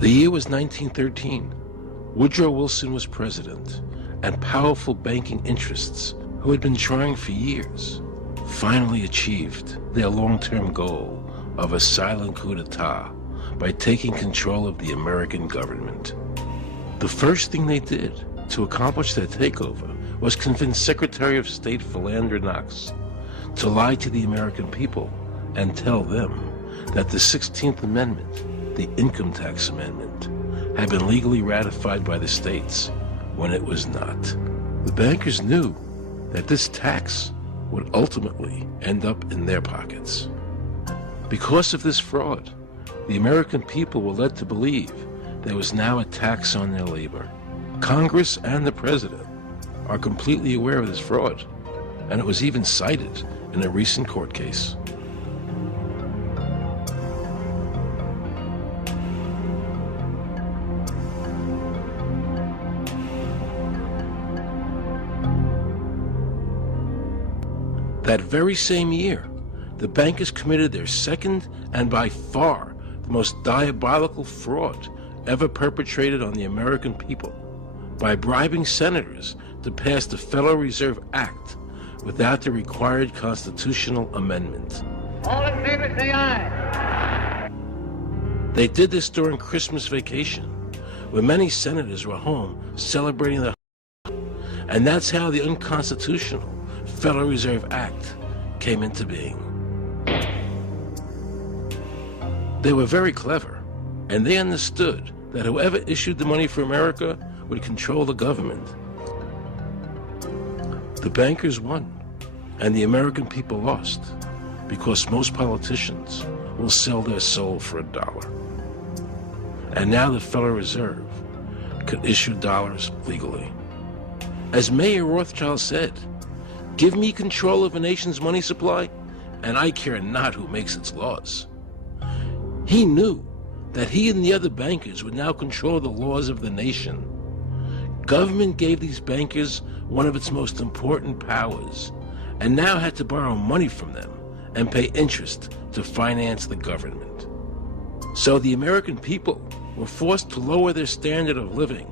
The year was 1913. Woodrow Wilson was president, and powerful banking interests, who had been trying for years, finally achieved their long-term goal of a silent coup d'etat by taking control of the American government. The first thing they did to accomplish their takeover was convince Secretary of State Philander Knox to lie to the American people and tell them that the 16th Amendment, the Income Tax Amendment, had been legally ratified by the states when it was not. The bankers knew that this tax would ultimately end up in their pockets. Because of this fraud, the American people were led to believe there was now a tax on their labor. Congress and the President are completely aware of this fraud, and it was even cited in a recent court case. That very same year, the bankers committed their second and by far the most diabolical fraud ever perpetrated on the American people by bribing senators to pass the Federal Reserve Act without the required constitutional amendment. All in favor, say aye. They did this during Christmas vacation, when many senators were home celebrating the and that's how the unconstitutional Federal Reserve Act came into being. They were very clever, and they understood that whoever issued the money for America would control the government. The bankers won, and the American people lost, because most politicians will sell their soul for $1. And now the Federal Reserve could issue dollars legally. As Mayor Rothschild said, "Give me control of a nation's money supply, and I care not who makes its laws." He knew that he and the other bankers would now control the laws of the nation. Government gave these bankers one of its most important powers, and now had to borrow money from them and pay interest to finance the government. So the American people were forced to lower their standard of living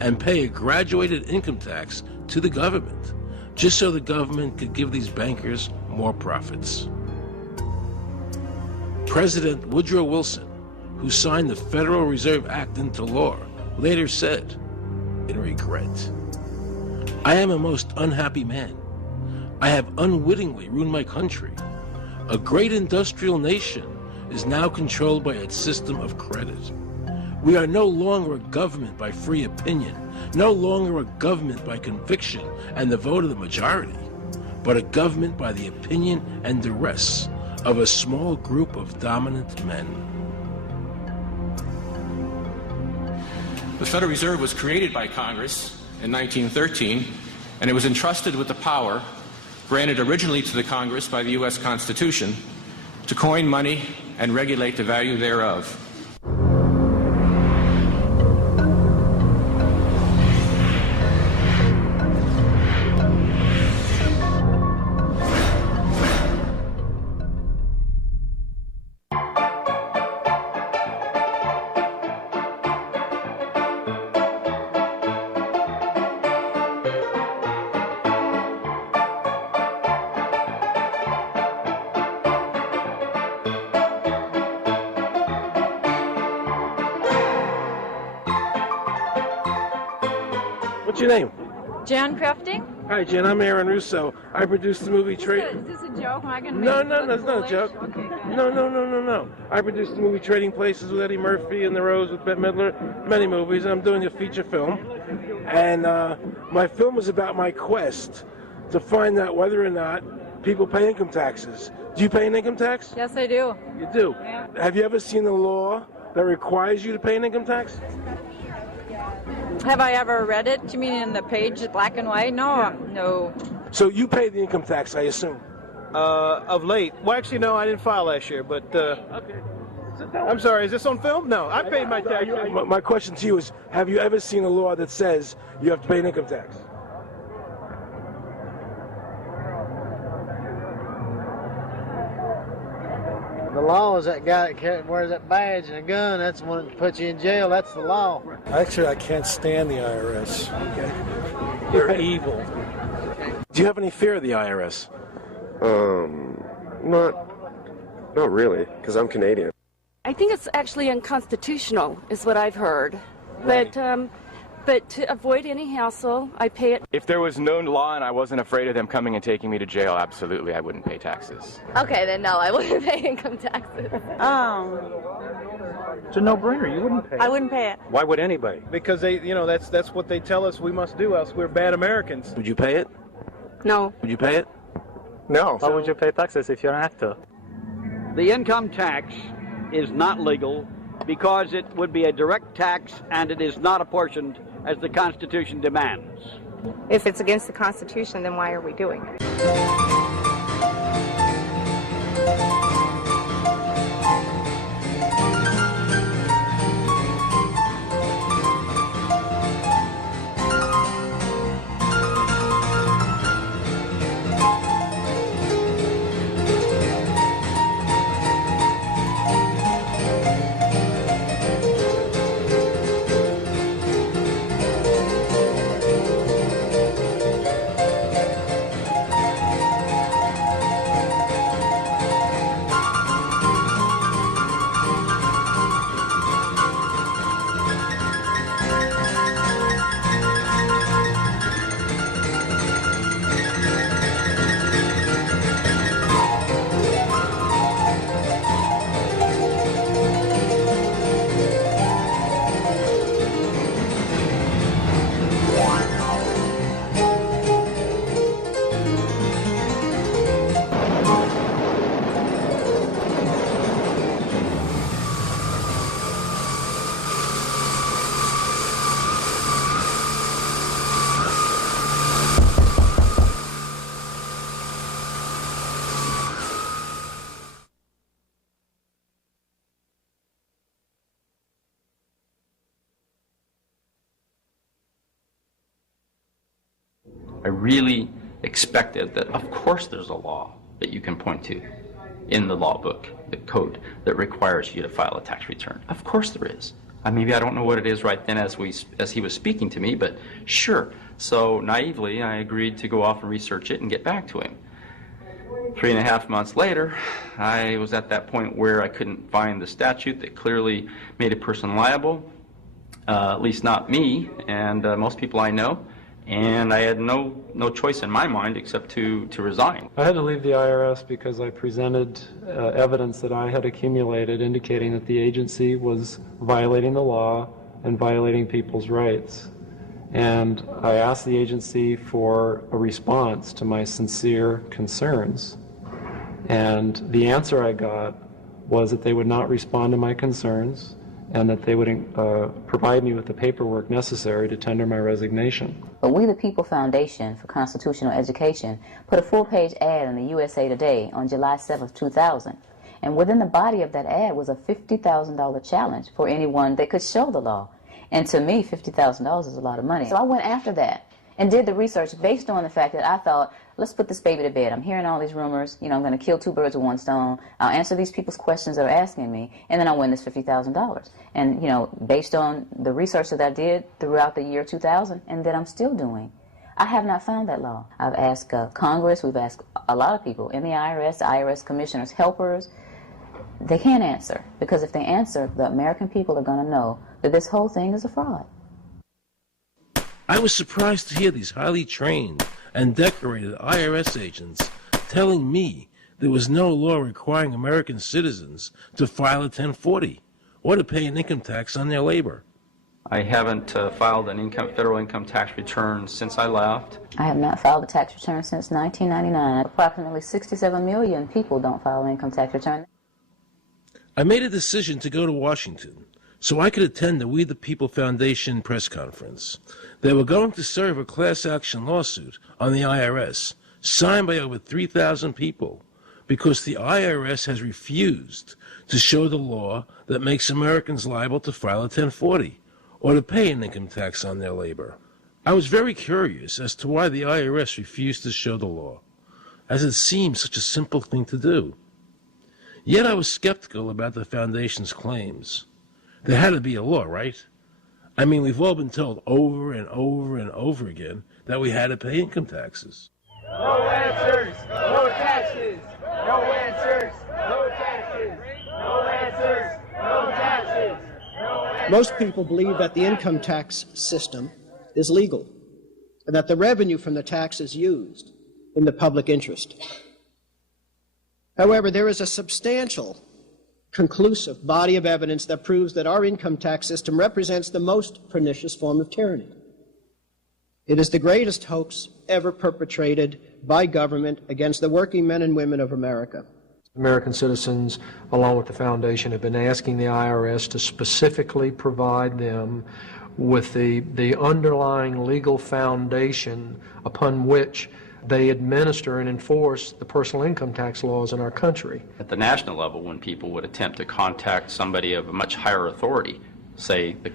and pay a graduated income tax to the government, just so the government could give these bankers more profits. President Woodrow Wilson, who signed the Federal Reserve Act into law, later said, in regret, "I am a most unhappy man. I have unwittingly ruined my country. A great industrial nation is now controlled by its system of credit. We are no longer a government by free opinion, no longer a government by conviction and the vote of the majority, but a government by the opinion and duress of a small group of dominant men." The Federal Reserve was created by Congress in 1913, and it was entrusted with the power granted originally to the Congress by the U.S. Constitution to coin money and regulate the value thereof. What's your name? Jan Crafting? Hi, Jan. I'm Aaron Russo. I produced the movie Is this a joke? Am I gonna No, make no, it that's look not a joke. foolish? Okay, good. No. I produced the movie Trading Places with Eddie Murphy and The Rose with Bette Midler, many movies, and I'm doing a feature film. And my film is about my quest to find out whether or not people pay income taxes. Do you pay an income tax? Yes, I do. You do? Yeah. Have you ever seen a law that requires you to pay an income tax? Have I ever read it? You mean in the page, black and white? No, no. So you pay the income tax, I assume? Of late. Well, actually, no, I didn't file last year, but Okay. I'm sorry, is this on film? No, I paid my tax. My question to you is, have you ever seen a law that says you have to pay an income tax? The law is that guy that wears that badge and a gun. That's the one that puts you in jail. That's the law. Actually, I can't stand the IRS. They're evil. Do you have any fear of the IRS? Not really, because I'm Canadian. I think it's actually unconstitutional, is what I've heard. Right. But to avoid any hassle, I pay it. If there was no law and I wasn't afraid of them coming and taking me to jail, absolutely, I wouldn't pay taxes. Okay, then no, I wouldn't pay income taxes. It's a no-brainer. You wouldn't pay it. I wouldn't pay it. Why would anybody? Because that's what they tell us we must do, else we're bad Americans. Would you pay it? No. Would you pay it? No. Why would you pay taxes if you're an actor? The income tax is not legal because it would be a direct tax and it is not apportioned as the Constitution demands. If it's against the Constitution, then why are we doing it? I really expected that, of course, there's a law that you can point to in the law book, the code, that requires you to file a tax return. Of course there is. Maybe I don't know what it is right then as he was speaking to me, but sure. So naively, I agreed to go off and research it and get back to him. 3.5 months later, I was at that point where I couldn't find the statute that clearly made a person liable, at least not me and most people I know. And I had no choice in my mind except to resign. I had to leave the IRS because I presented evidence that I had accumulated indicating that the agency was violating the law and violating people's rights. And I asked the agency for a response to my sincere concerns. And the answer I got was that they would not respond to my concerns and that they would provide me with the paperwork necessary to tender my resignation. But We the People Foundation for Constitutional Education put a full-page ad in the USA Today on July 7th, 2000. And within the body of that ad was a $50,000 challenge for anyone that could show the law. And to me, $50,000 is a lot of money. So I went after that and did the research based on the fact that I thought, let's put this baby to bed. I'm hearing all these rumors. I'm going to kill two birds with one stone. I'll answer these people's questions that are asking me, and then I'll win this $50,000. And, based on the research that I did throughout the year 2000 and that I'm still doing, I have not found that law. I've asked Congress. We've asked a lot of people in the IRS commissioners, helpers. They can't answer, because if they answer, the American people are going to know that this whole thing is a fraud. I was surprised to hear these highly trained and decorated IRS agents telling me there was no law requiring American citizens to file a 1040 or to pay an income tax on their labor. I haven't filed an federal income tax return since I left. I have not filed a tax return since 1999. Approximately 67 million people don't file an income tax return. I made a decision to go to Washington so I could attend the We the People Foundation press conference. They were going to serve a class action lawsuit on the IRS, signed by over 3,000 people, because the IRS has refused to show the law that makes Americans liable to file a 1040 or to pay an income tax on their labor. I was very curious as to why the IRS refused to show the law, as it seemed such a simple thing to do. Yet I was skeptical about the Foundation's claims. There had to be a law, right? I mean, we've all been told over and over and over again that we had to pay income taxes. No answers, no taxes. No answers, no taxes. No answers, no taxes. Most people believe that the income tax system is legal and that the revenue from the tax is used in the public interest. However, there is a substantial, conclusive body of evidence that proves that our income tax system represents the most pernicious form of tyranny. It is the greatest hoax ever perpetrated by government against the working men and women of America. American citizens, along with the Foundation, have been asking the IRS to specifically provide them with the underlying legal foundation upon which they administer and enforce the personal income tax laws in our country. At the national level, when people would attempt to contact somebody of a much higher authority, say the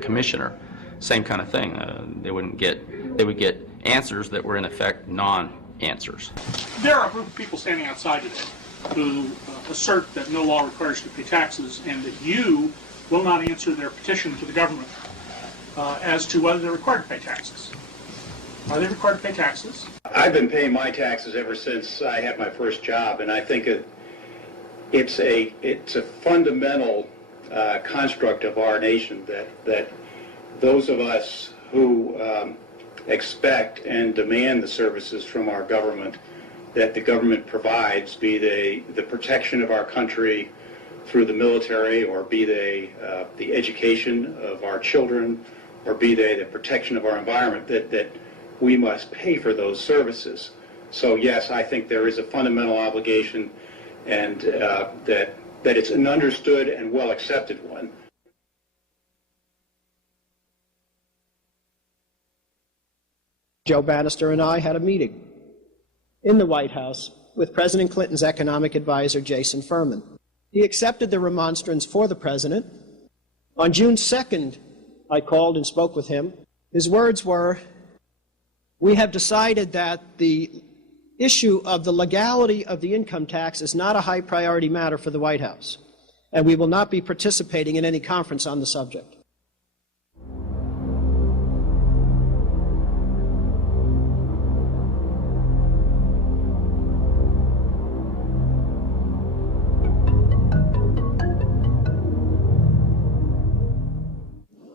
commissioner, same kind of thing. They would get answers that were in effect non-answers. There are a group of people standing outside today who assert that no law requires you to pay taxes and that you will not answer their petition to the government as to whether they're required to pay taxes. Are they required to pay taxes? I've been paying my taxes ever since I had my first job, and I think it's a fundamental construct of our nation that those of us who expect and demand the services from our government that the government provides, be they the protection of our country through the military, or be they the education of our children, or be they the protection of our environment, that we must pay for those services. So yes, I think there is a fundamental obligation, and that it's an understood and well accepted one. Joe Bannister and I had a meeting in the White House with President Clinton's economic advisor, Jason Furman. He accepted the remonstrance for the president. On June 2nd, I called and spoke with him. His words were, "We have decided that the issue of the legality of the income tax is not a high priority matter for the White House, and we will not be participating in any conference on the subject."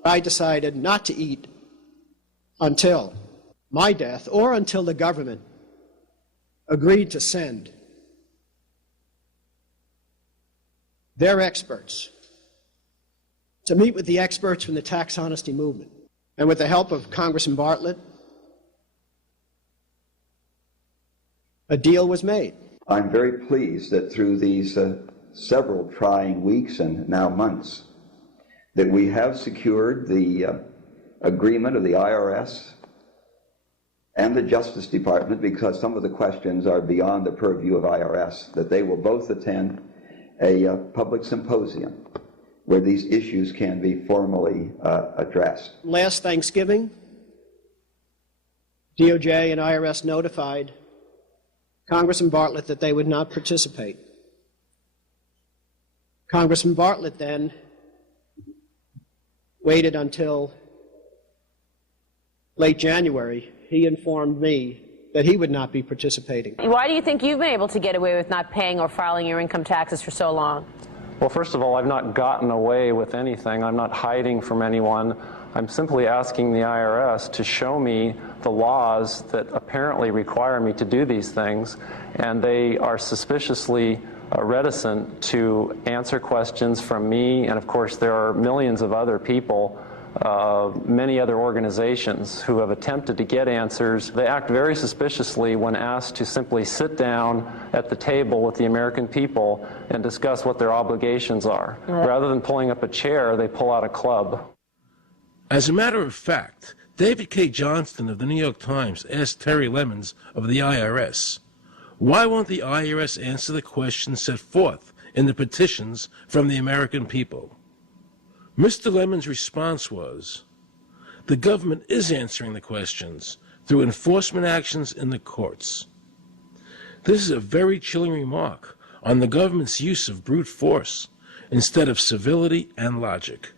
I decided not to eat until my death or until the government agreed to send their experts to meet with the experts from the tax honesty movement. And with the help of Congressman Bartlett, a deal was made. I'm very pleased that through these several trying weeks and now months, that we have secured the agreement of the IRS and the Justice Department, because some of the questions are beyond the purview of IRS, that they will both attend a public symposium where these issues can be formally addressed. Last Thanksgiving, DOJ and IRS notified Congressman Bartlett that they would not participate. Congressman Bartlett then waited until late January. He informed me that he would not be participating. Why do you think you've been able to get away with not paying or filing your income taxes for so long? Well, first of all, I've not gotten away with anything. I'm not hiding from anyone. I'm simply asking the IRS to show me the laws that apparently require me to do these things, and they are suspiciously reticent to answer questions from me, and of course there are millions of other people, many other organizations who have attempted to get answers. They act very suspiciously when asked to simply sit down at the table with the American people and discuss what their obligations are. Rather than pulling up a chair, they pull out a club. As a matter of fact, David K. Johnston of the New York Times asked Terry Lemons of the IRS, why won't the IRS answer the questions set forth in the petitions from the American people? Mr. Lemons' response was, the government is answering the questions through enforcement actions in the courts. This is a very chilling remark on the government's use of brute force instead of civility and logic.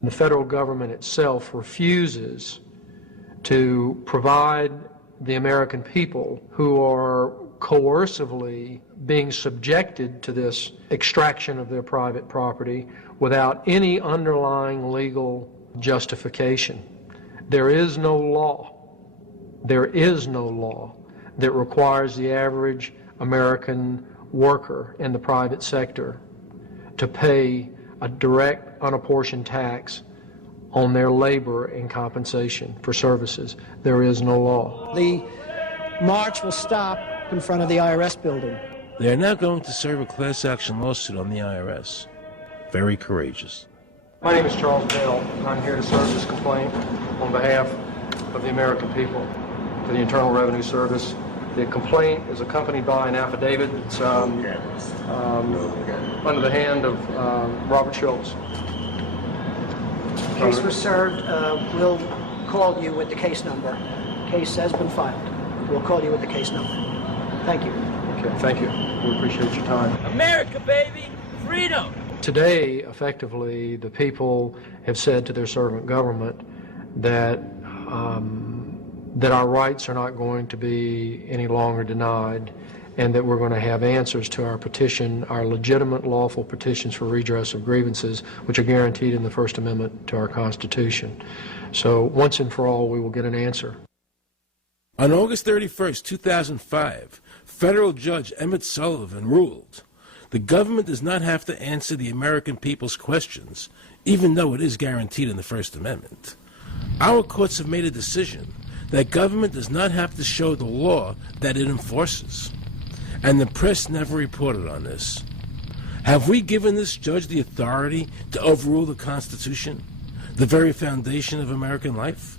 The federal government itself refuses to provide the American people who are coercively being subjected to this extraction of their private property without any underlying legal justification. There is no law that requires the average American worker in the private sector to pay a direct unapportioned tax on their labor and compensation for services. There is no law. The march will stop in front of the IRS building. They are now going to serve a class action lawsuit on the IRS. Very courageous. My name is Charles Bell, and I'm here to serve this complaint on behalf of the American people to the Internal Revenue Service. The complaint is accompanied by an affidavit. It's under the hand of Robert Schultz. Case was served. We'll call you with the case number. Case has been filed. We'll call you with the case number. Thank you. Okay, thank you. We appreciate your time. America, baby! Freedom! Today, effectively, the people have said to their servant government that that our rights are not going to be any longer denied, and that we're going to have answers to our petition, our legitimate, lawful petitions for redress of grievances, which are guaranteed in the First Amendment to our Constitution. So once and for all, we will get an answer. On August 31st, 2005, federal judge Emmett Sullivan ruled, the government does not have to answer the American people's questions, even though it is guaranteed in the First Amendment. Our courts have made a decision that government does not have to show the law that it enforces. And the press never reported on this. Have we given this judge the authority to overrule the Constitution, the very foundation of American life?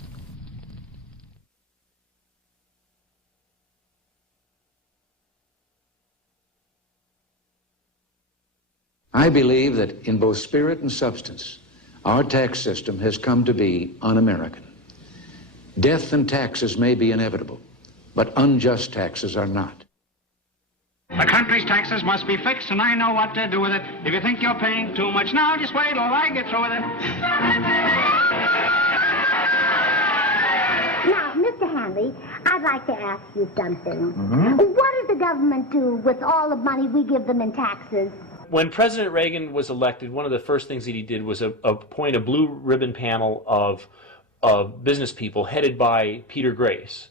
I believe that in both spirit and substance, our tax system has come to be un-American. Death and taxes may be inevitable, but unjust taxes are not. The country's taxes must be fixed, and I know what to do with it. If you think you're paying too much now, just wait till I get through with it. Now, Mr. Hanley, I'd like to ask you something. What does the government do with all the money we give them in taxes? When President Reagan was elected, one of the first things that he did was appoint a blue ribbon panel of business people headed by Peter Grace,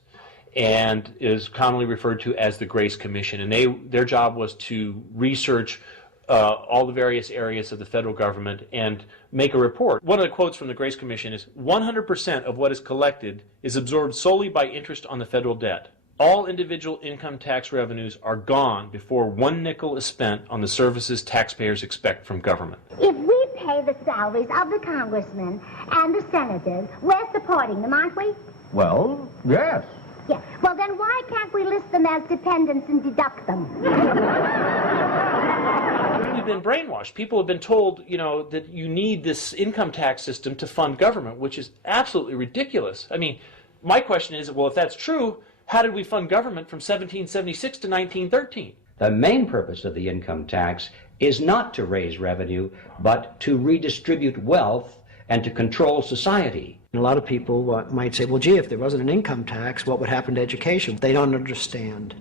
and is commonly referred to as the Grace Commission. And their job was to research all the various areas of the federal government and make a report. One of the quotes from the Grace Commission is, 100% of what is collected is absorbed solely by interest on the federal debt. All individual income tax revenues are gone before 1 nickel is spent on the services taxpayers expect from government. If we pay the salaries of the congressmen and the senators, we're supporting them, aren't we? Well, yes. Yeah. Well, then why can't we list them as dependents and deduct them? We've been brainwashed. People have been told, that you need this income tax system to fund government, which is absolutely ridiculous. I mean, my question is, well, if that's true, how did we fund government from 1776 to 1913? The main purpose of the income tax is not to raise revenue, but to redistribute wealth and to control society. A lot of people might say, well, gee, if there wasn't an income tax, what would happen to education? They don't understand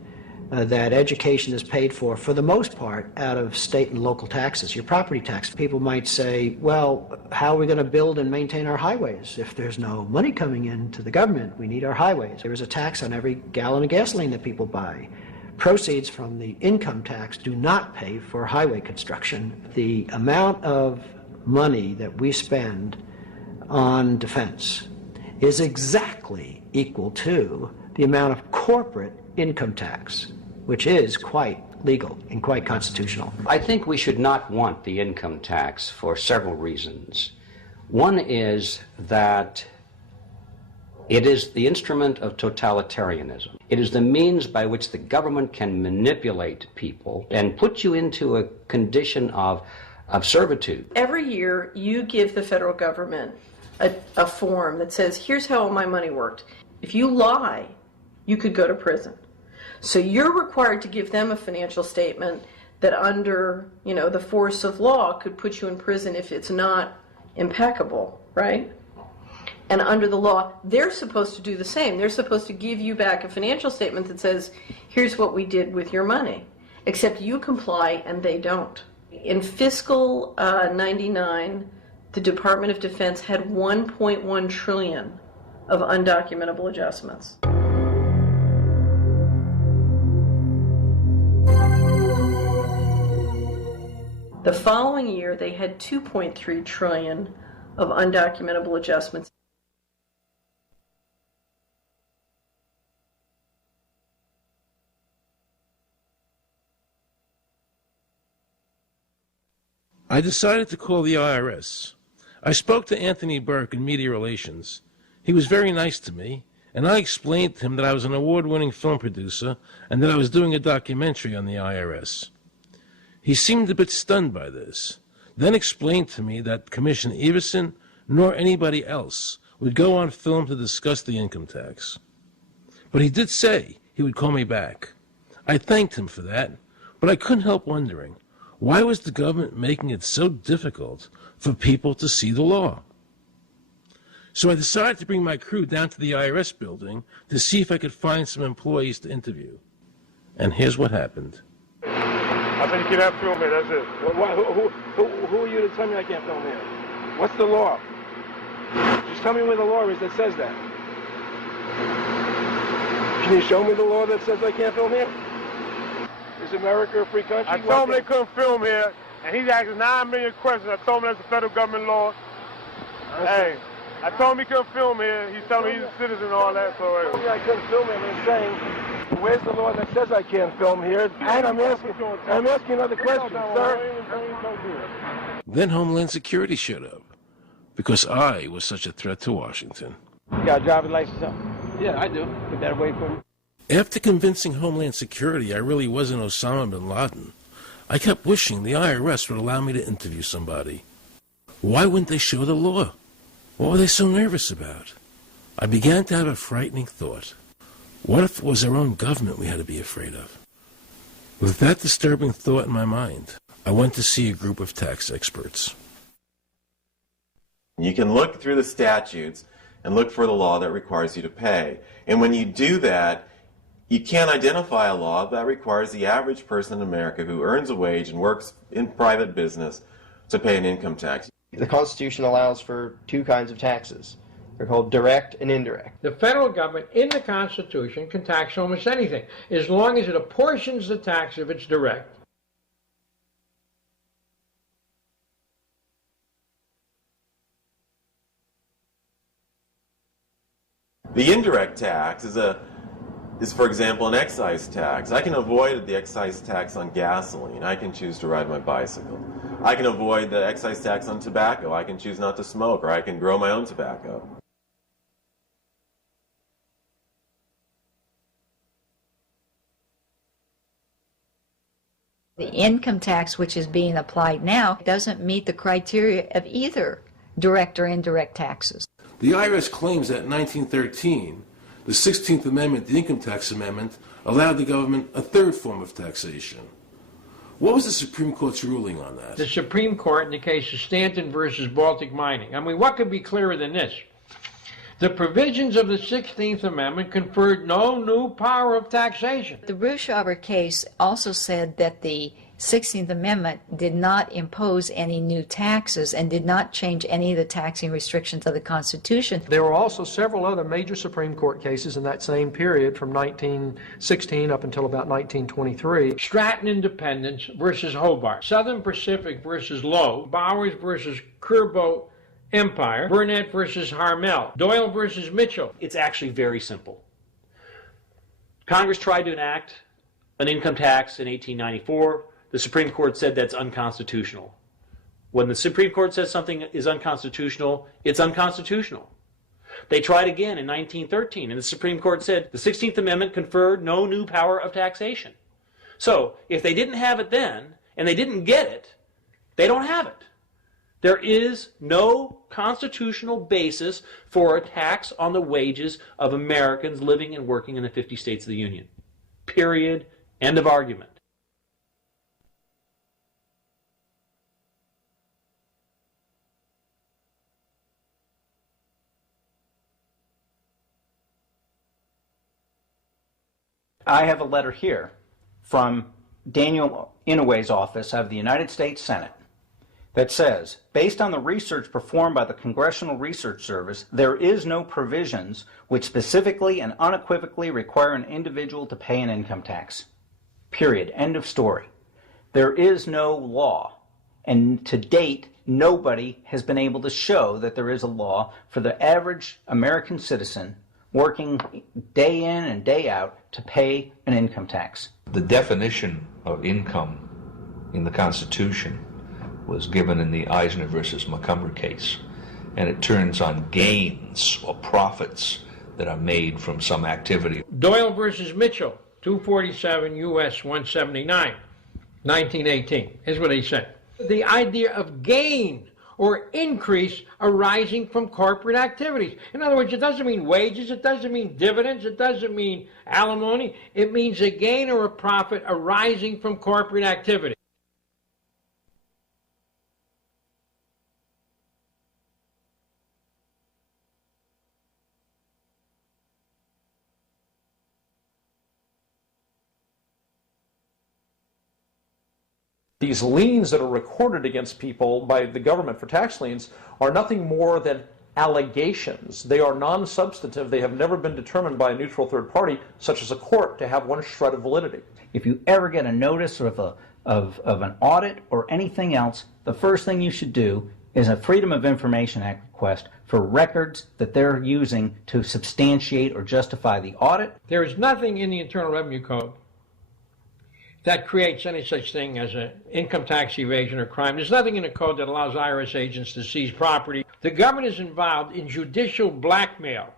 that education is paid for the most part, out of state and local taxes, your property tax. People might say, well, how are we going to build and maintain our highways? If there's no money coming into the government, we need our highways. There is a tax on every gallon of gasoline that people buy. Proceeds from the income tax do not pay for highway construction. The amount of money that we spend on defense is exactly equal to the amount of corporate income tax, which is quite legal and quite constitutional. I think we should not want the income tax for several reasons. One is that it is the instrument of totalitarianism. It is the means by which the government can manipulate people and put you into a condition of servitude. Every year you give the federal government a form that says, here's how all my money worked. If you lie, you could go to prison. So you're required to give them a financial statement that under, the force of law could put you in prison if it's not impeccable, right? And under the law, they're supposed to do the same. They're supposed to give you back a financial statement that says, here's what we did with your money, except you comply and they don't. In fiscal 99, the Department of Defense had 1.1 trillion of undocumentable adjustments. The following year, they had 2.3 trillion of undocumentable adjustments. I decided to call the IRS. I spoke to Anthony Burke in Media Relations. He was very nice to me, and I explained to him that I was an award-winning film producer and that I was doing a documentary on the IRS. He seemed a bit stunned by this, then explained to me that Commissioner Everson nor anybody else would go on film to discuss the income tax. But he did say he would call me back. I thanked him for that, but I couldn't help wondering, why was the government making it so difficult for people to see the law? So I decided to bring my crew down to the IRS building to see if I could find some employees to interview. And here's what happened. I said you can't film here, that's it. Who are you to tell me I can't film here? What's the law? Just tell me where the law is that says that. Can you show me the law that says I can't film here? Is America a free country? I told him they couldn't film here, and he's asking 9 million questions. I told him that's a federal government law. Hey, I told him he couldn't film here. He's telling me he's a citizen and all that, so... He told me I couldn't film him. I'm saying, where's the law that says I can't film here? And I'm asking another question, sir. Then Homeland Security showed up, because I was such a threat to Washington. You got a driver's license up? Yeah, I do. Put that away for me. After convincing Homeland Security I really wasn't Osama bin Laden, I kept wishing the IRS would allow me to interview somebody. Why wouldn't they show the law? What were they so nervous about? I began to have a frightening thought. What if it was our own government we had to be afraid of? With that disturbing thought in my mind, I went to see a group of tax experts. You can look through the statutes and look for the law that requires you to pay. And when you do that, you can't identify a law that requires the average person in America who earns a wage and works in private business to pay an income tax. The Constitution allows for two kinds of taxes. They're called direct and indirect. The federal government in the Constitution can tax almost anything, as long as it apportions the tax if it's direct. The indirect tax is, for example, an excise tax. I can avoid the excise tax on gasoline. I can choose to ride my bicycle. I can avoid the excise tax on tobacco. I can choose not to smoke, or I can grow my own tobacco. The income tax which is being applied now doesn't meet the criteria of either direct or indirect taxes. The IRS claims that in 1913, the 16th Amendment, the Income Tax Amendment, allowed the government a third form of taxation. What was the Supreme Court's ruling on that? The Supreme Court in the case of Stanton versus Baltic Mining. I mean, what could be clearer than this? The provisions of the 16th Amendment conferred no new power of taxation. The Bruchauer case also said that the 16th Amendment did not impose any new taxes and did not change any of the taxing restrictions of the Constitution. There were also several other major Supreme Court cases in that same period from 1916 up until about 1923. Stratton Independence versus Hobart, Southern Pacific versus Lowe, Bowers versus Curbo Empire, Burnett versus Harmel, Doyle versus Mitchell. It's actually very simple. Congress tried to enact an income tax in 1894. The Supreme Court said that's unconstitutional. When the Supreme Court says something is unconstitutional, it's unconstitutional. They tried again in 1913, and the Supreme Court said the 16th Amendment conferred no new power of taxation. So, if they didn't have it then, and they didn't get it, they don't have it. There is no constitutional basis for a tax on the wages of Americans living and working in the 50 states of the Union. Period. End of argument. I have a letter here from Daniel Inouye's office out of the United States Senate that says, based on the research performed by the Congressional Research Service, there is no provisions which specifically and unequivocally require an individual to pay an income tax. Period. End of story. There is no law, and to date, nobody has been able to show that there is a law for the average American citizen working day in and day out to pay an income tax. The definition of income in the Constitution was given in the Eisner versus Montgomery case, and it turns on gains or profits that are made from some activity. Doyle versus Mitchell, 247 U.S. 179, 1918. Here's what he said. The idea of gain or increase arising from corporate activities. In other words, it doesn't mean wages, it doesn't mean dividends, it doesn't mean alimony. It means a gain or a profit arising from corporate activity. These liens that are recorded against people by the government for tax liens are nothing more than allegations. They are non-substantive. They have never been determined by a neutral third party, such as a court, to have one shred of validity. If you ever get a notice of an audit or anything else, the first thing you should do is a Freedom of Information Act request for records that they're using to substantiate or justify the audit. There is nothing in the Internal Revenue Code that creates any such thing as an income tax evasion or crime. There's nothing in the code that allows IRS agents to seize property. The government is involved in judicial blackmail.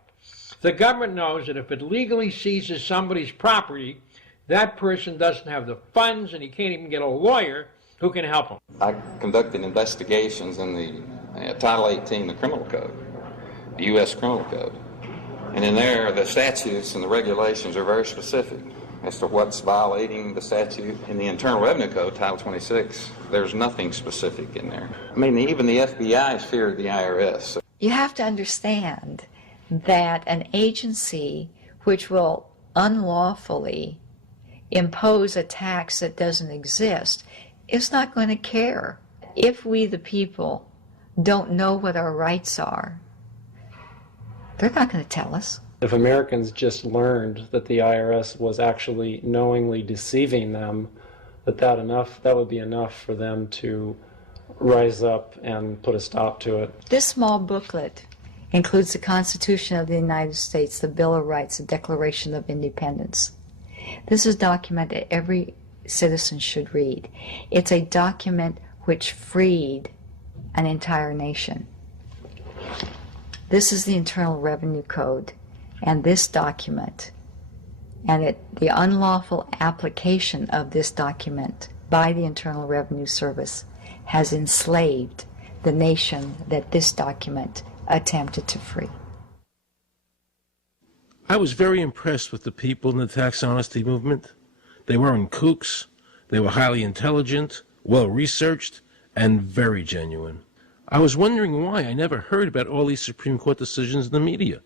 The government knows that if it legally seizes somebody's property, that person doesn't have the funds and he can't even get a lawyer who can help him. I conducted investigations in the Title 18, the Criminal Code, the U.S. Criminal Code. And in there, the statutes and the regulations are very specific as to what's violating the statute. In the Internal Revenue Code, Title 26, there's nothing specific in there. I mean, even the FBI is feared the IRS. You have to understand that an agency which will unlawfully impose a tax that doesn't exist is not going to care. If we, the people, don't know what our rights are, they're not going to tell us. If Americans just learned that the IRS was actually knowingly deceiving them, that would be enough for them to rise up and put a stop to it. This small booklet includes the Constitution of the United States, the Bill of Rights, the Declaration of Independence. This is a document that every citizen should read. It's a document which freed an entire nation. This is the Internal Revenue Code. And this document, and the unlawful application of this document by the Internal Revenue Service has enslaved the nation that this document attempted to free. I was very impressed with the people in the tax honesty movement. They weren't kooks. They were highly intelligent, well-researched, and very genuine. I was wondering why I never heard about all these Supreme Court decisions in the media.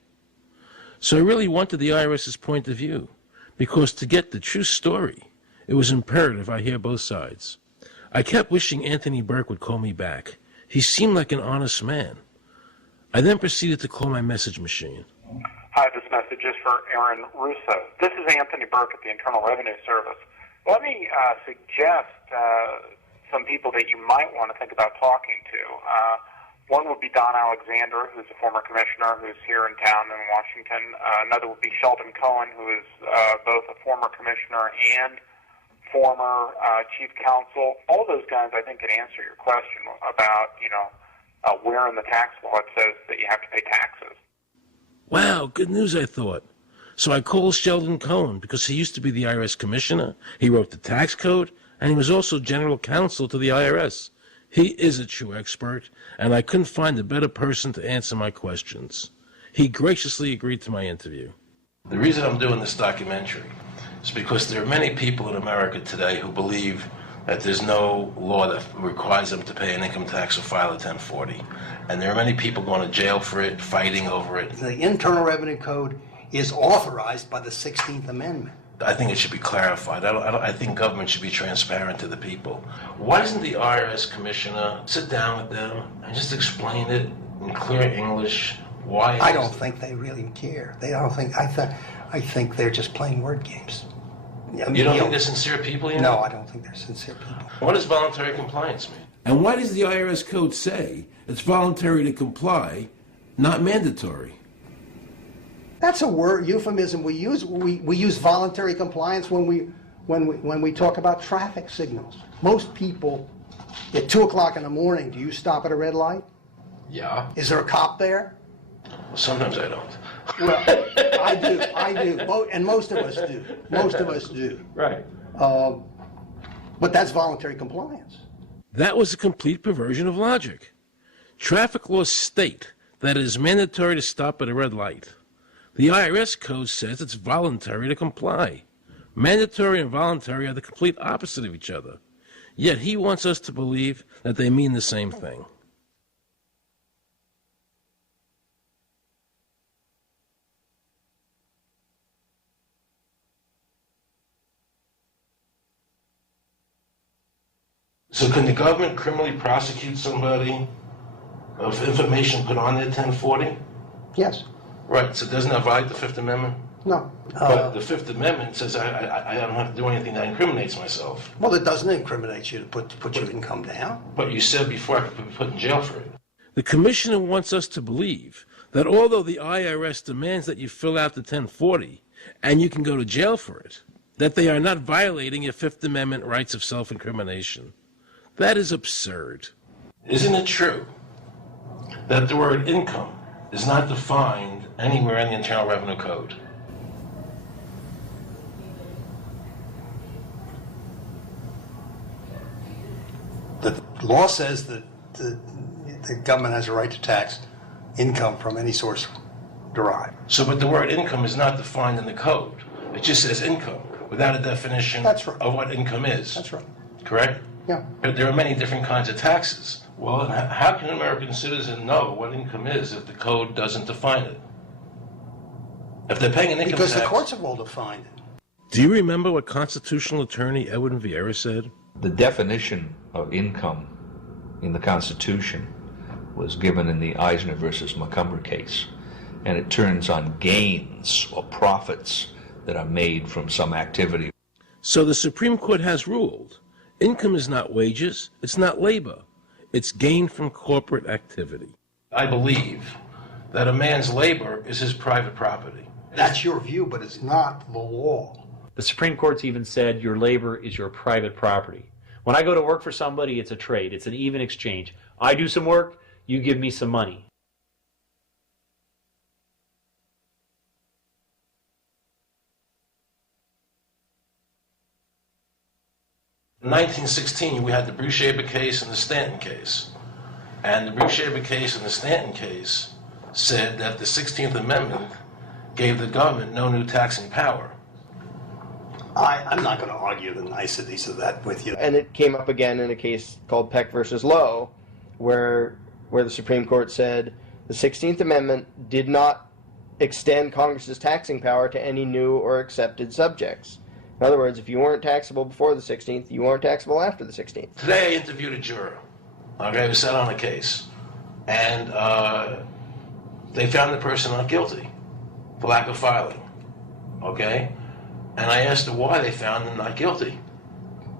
So I really wanted the IRS's point of view, because to get the true story, it was imperative I hear both sides. I kept wishing Anthony Burke would call me back. He seemed like an honest man. I then proceeded to call my message machine. Hi, this message is for Aaron Russo. This is Anthony Burke at the Internal Revenue Service. Let me suggest some people that you might want to think about talking to. One would be Don Alexander, who's a former commissioner who's here in town in Washington. Another would be Sheldon Cohen, who is both a former commissioner and former chief counsel. All those guys, I think, can answer your question about, where in the tax law it says that you have to pay taxes. Wow, good news, I thought. So I called Sheldon Cohen because he used to be the IRS commissioner. He wrote the tax code, and he was also general counsel to the IRS. He is a true expert, and I couldn't find a better person to answer my questions. He graciously agreed to my interview. The reason I'm doing this documentary is because there are many people in America today who believe that there's no law that requires them to pay an income tax or file a 1040. And there are many people going to jail for it, fighting over it. The Internal Revenue Code is authorized by the 16th Amendment. I think it should be clarified. I think government should be transparent to the people. Why doesn't the IRS commissioner sit down with them and just explain it in clear English? Why? I don't think they really care. They don't think. I think they're just playing word games. You don't think they're sincere people? You know? No, I don't think they're sincere people. What does voluntary compliance mean? And why does the IRS code say it's voluntary to comply, not mandatory? That's a word euphemism we use. We use voluntary compliance when we talk about traffic signals. Most people, at 2 o'clock in the morning, do you stop at a red light? Yeah. Is there a cop there? Sometimes I don't. Well, I do, and most of us do. Most of us do. Right. But that's voluntary compliance. That was a complete perversion of logic. Traffic laws state that it is mandatory to stop at a red light. The IRS code says it's voluntary to comply. Mandatory and voluntary are the complete opposite of each other. Yet he wants us to believe that they mean the same thing. So can the government criminally prosecute somebody of information put on their 1040? Yes. Right, so doesn't that violate the Fifth Amendment? No. But the Fifth Amendment says I don't have to do anything that incriminates myself. Well, it doesn't incriminate you to put your income down. But you said before I could be put in jail for it. The commissioner wants us to believe that although the IRS demands that you fill out the 1040 and you can go to jail for it, that they are not violating your Fifth Amendment rights of self-incrimination. That is absurd. Isn't it true that the word income is not defined anywhere in the Internal Revenue Code? The law says that the government has a right to tax income from any source derived. So, but the word income is not defined in the code. It just says income without a definition of what income is. That's right. Correct? Yeah. But there are many different kinds of taxes. Well, how can an American citizen know what income is if the code doesn't define it? If they're paying an income tax... Because the courts have all defined it. Do you remember what constitutional attorney Edwin Vieira said? The definition of income in the Constitution was given in the Eisner versus Macomber case, and it turns on gains or profits that are made from some activity. So the Supreme Court has ruled income is not wages, it's not labor, it's gain from corporate activity. I believe that a man's labor is his private property. That's your view, but it's not the law. The Supreme Court's even said your labor is your private property. When I go to work for somebody, it's a trade. It's an even exchange. I do some work, you give me some money. In 1916, we had the Bruce-Shaber case and the Stanton case. And the Bruce-Shaber case and the Stanton case said that the 16th Amendment gave the government no new taxing power. I'm not going to argue the niceties of that with you. And it came up again in a case called Peck versus Lowe, where the Supreme Court said the 16th Amendment did not extend Congress's taxing power to any new or accepted subjects. In other words, if you weren't taxable before the 16th, you weren't taxable after the 16th. Today I interviewed a juror, okay, who sat on a case, and they found the person not guilty for lack of filing, okay? And I asked her why they found him not guilty.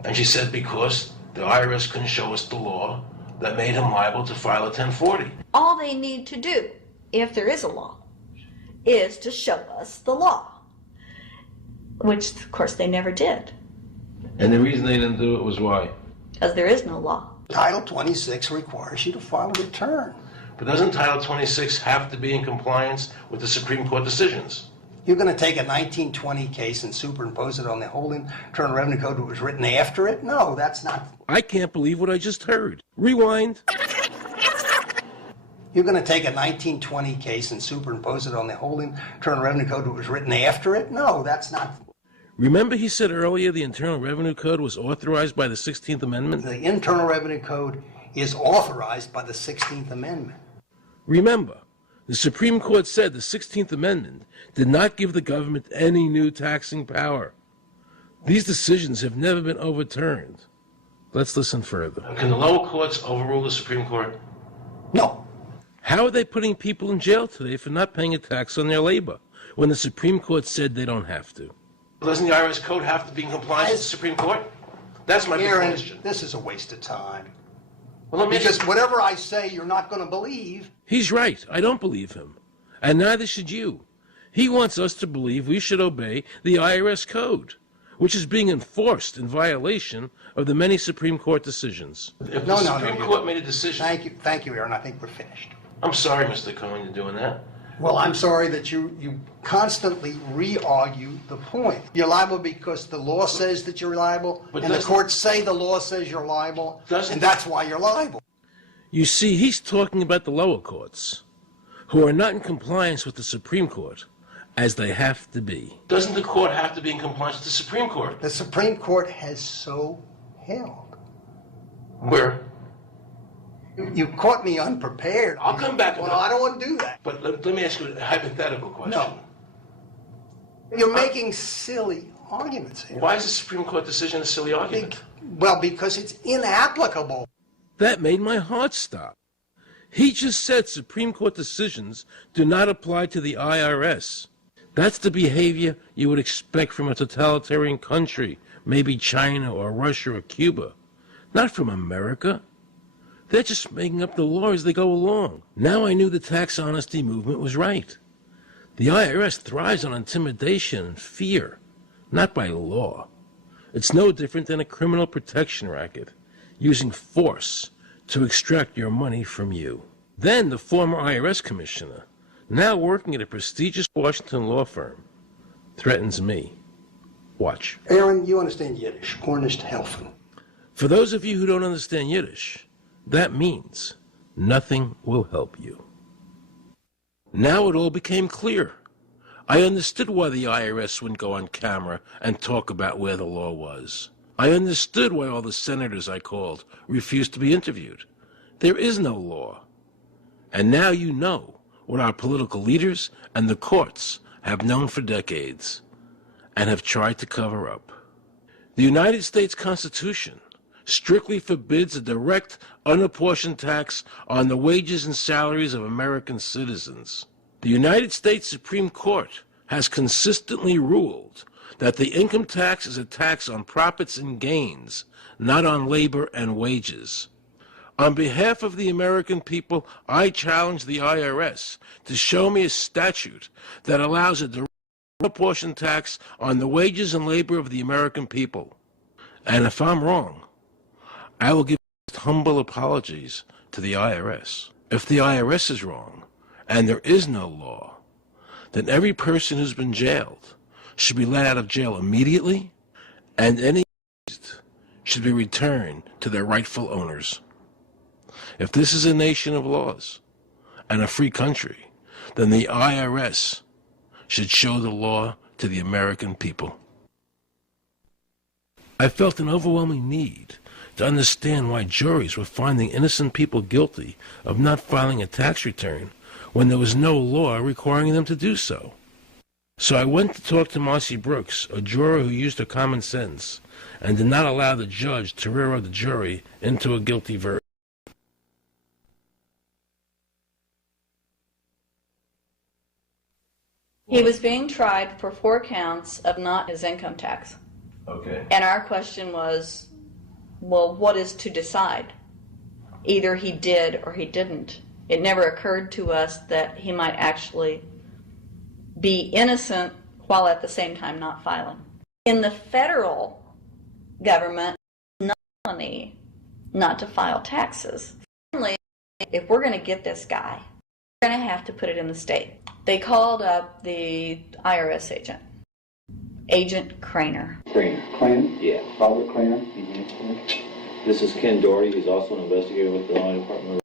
And she said because the IRS couldn't show us the law that made him liable to file a 1040. All they need to do, if there is a law, is to show us the law. Which, of course, they never did. And the reason they didn't do it was why? Because there is no law. Title 26 requires you to file a return. But doesn't Title 26 have to be in compliance with the Supreme Court decisions? You're going to take a 1920 case and superimpose it on the whole Internal Revenue Code that was written after it? No, that's not. I can't believe what I just heard. Rewind. You're going to take a 1920 case and superimpose it on the whole Internal Revenue Code that was written after it? No, that's not. Remember he said earlier the Internal Revenue Code was authorized by the 16th Amendment? The Internal Revenue Code is authorized by the 16th Amendment. Remember, the Supreme Court said the 16th Amendment did not give the government any new taxing power. These decisions have never been overturned. Let's listen further. Can the lower courts overrule the Supreme Court? No. How are they putting people in jail today for not paying a tax on their labor when the Supreme Court said they don't have to? Doesn't the IRS code have to be in compliance with the Supreme Court? That's my big question. This is a waste of time. Well, because whatever I say, you're not going to believe. He's right. I don't believe him. And neither should you. He wants us to believe we should obey the IRS code, which is being enforced in violation of the many Supreme Court decisions. If the Supreme Court made a decision... Thank you, Aaron. I think we're finished. I'm sorry, Mr. Cohen, you're doing that. Well, I'm sorry that you constantly re-argue the point. You're liable because the law says that you're liable, and the courts say the law says you're liable, and that's why you're liable. You see, he's talking about the lower courts, who are not in compliance with the Supreme Court, as they have to be. Doesn't the court have to be in compliance with the Supreme Court? The Supreme Court has so held. Where? You caught me unprepared. I'll come back. Well, I don't want to do that. But let me ask you a hypothetical question. No. You're making silly arguments here. Why is the Supreme Court decision a silly argument? Well, because it's inapplicable. That made my heart stop. He just said Supreme Court decisions do not apply to the IRS. That's the behavior you would expect from a totalitarian country, maybe China or Russia or Cuba. Not from America. They're just making up the law as they go along. Now I knew the tax honesty movement was right. The IRS thrives on intimidation and fear, not by law. It's no different than a criminal protection racket, using force to extract your money from you. Then the former IRS commissioner, now working at a prestigious Washington law firm, threatens me. Watch. Aaron, you understand Yiddish. Cornish helfen. For those of you who don't understand Yiddish, that means nothing will help you. Now it all became clear. I understood why the IRS wouldn't go on camera and talk about where the law was. I understood why all the senators I called refused to be interviewed. There is no law. And now you know what our political leaders and the courts have known for decades and have tried to cover up. The United States Constitution strictly forbids a direct, unapportioned tax on the wages and salaries of American citizens. The United States Supreme Court has consistently ruled that the income tax is a tax on profits and gains, not on labor and wages. On behalf of the American people, I challenge the IRS to show me a statute that allows a direct, unapportioned tax on the wages and labor of the American people. And if I'm wrong, I will give humble apologies to the IRS. If the IRS is wrong, and there is no law, then every person who's been jailed should be let out of jail immediately, and any should be returned to their rightful owners. If this is a nation of laws and a free country, then the IRS should show the law to the American people. I felt an overwhelming need to understand why juries were finding innocent people guilty of not filing a tax return when there was no law requiring them to do so. So I went to talk to Marcy Brooks, a juror who used her common sense and did not allow the judge to railroad the jury into a guilty verdict. He was being tried for 4 counts of not his income tax. Okay. And our question was, well, what is to decide? Either he did or he didn't. It never occurred to us that he might actually be innocent while at the same time not filing. In the federal government, not money not to file taxes. Finally, if we're going to get this guy, we're going to have to put it in the state. They called up the IRS agent, Agent Craner. Craner? Yeah. Robert Craner. Mm-hmm. This is Ken Doherty. He's also an investigator with the law department.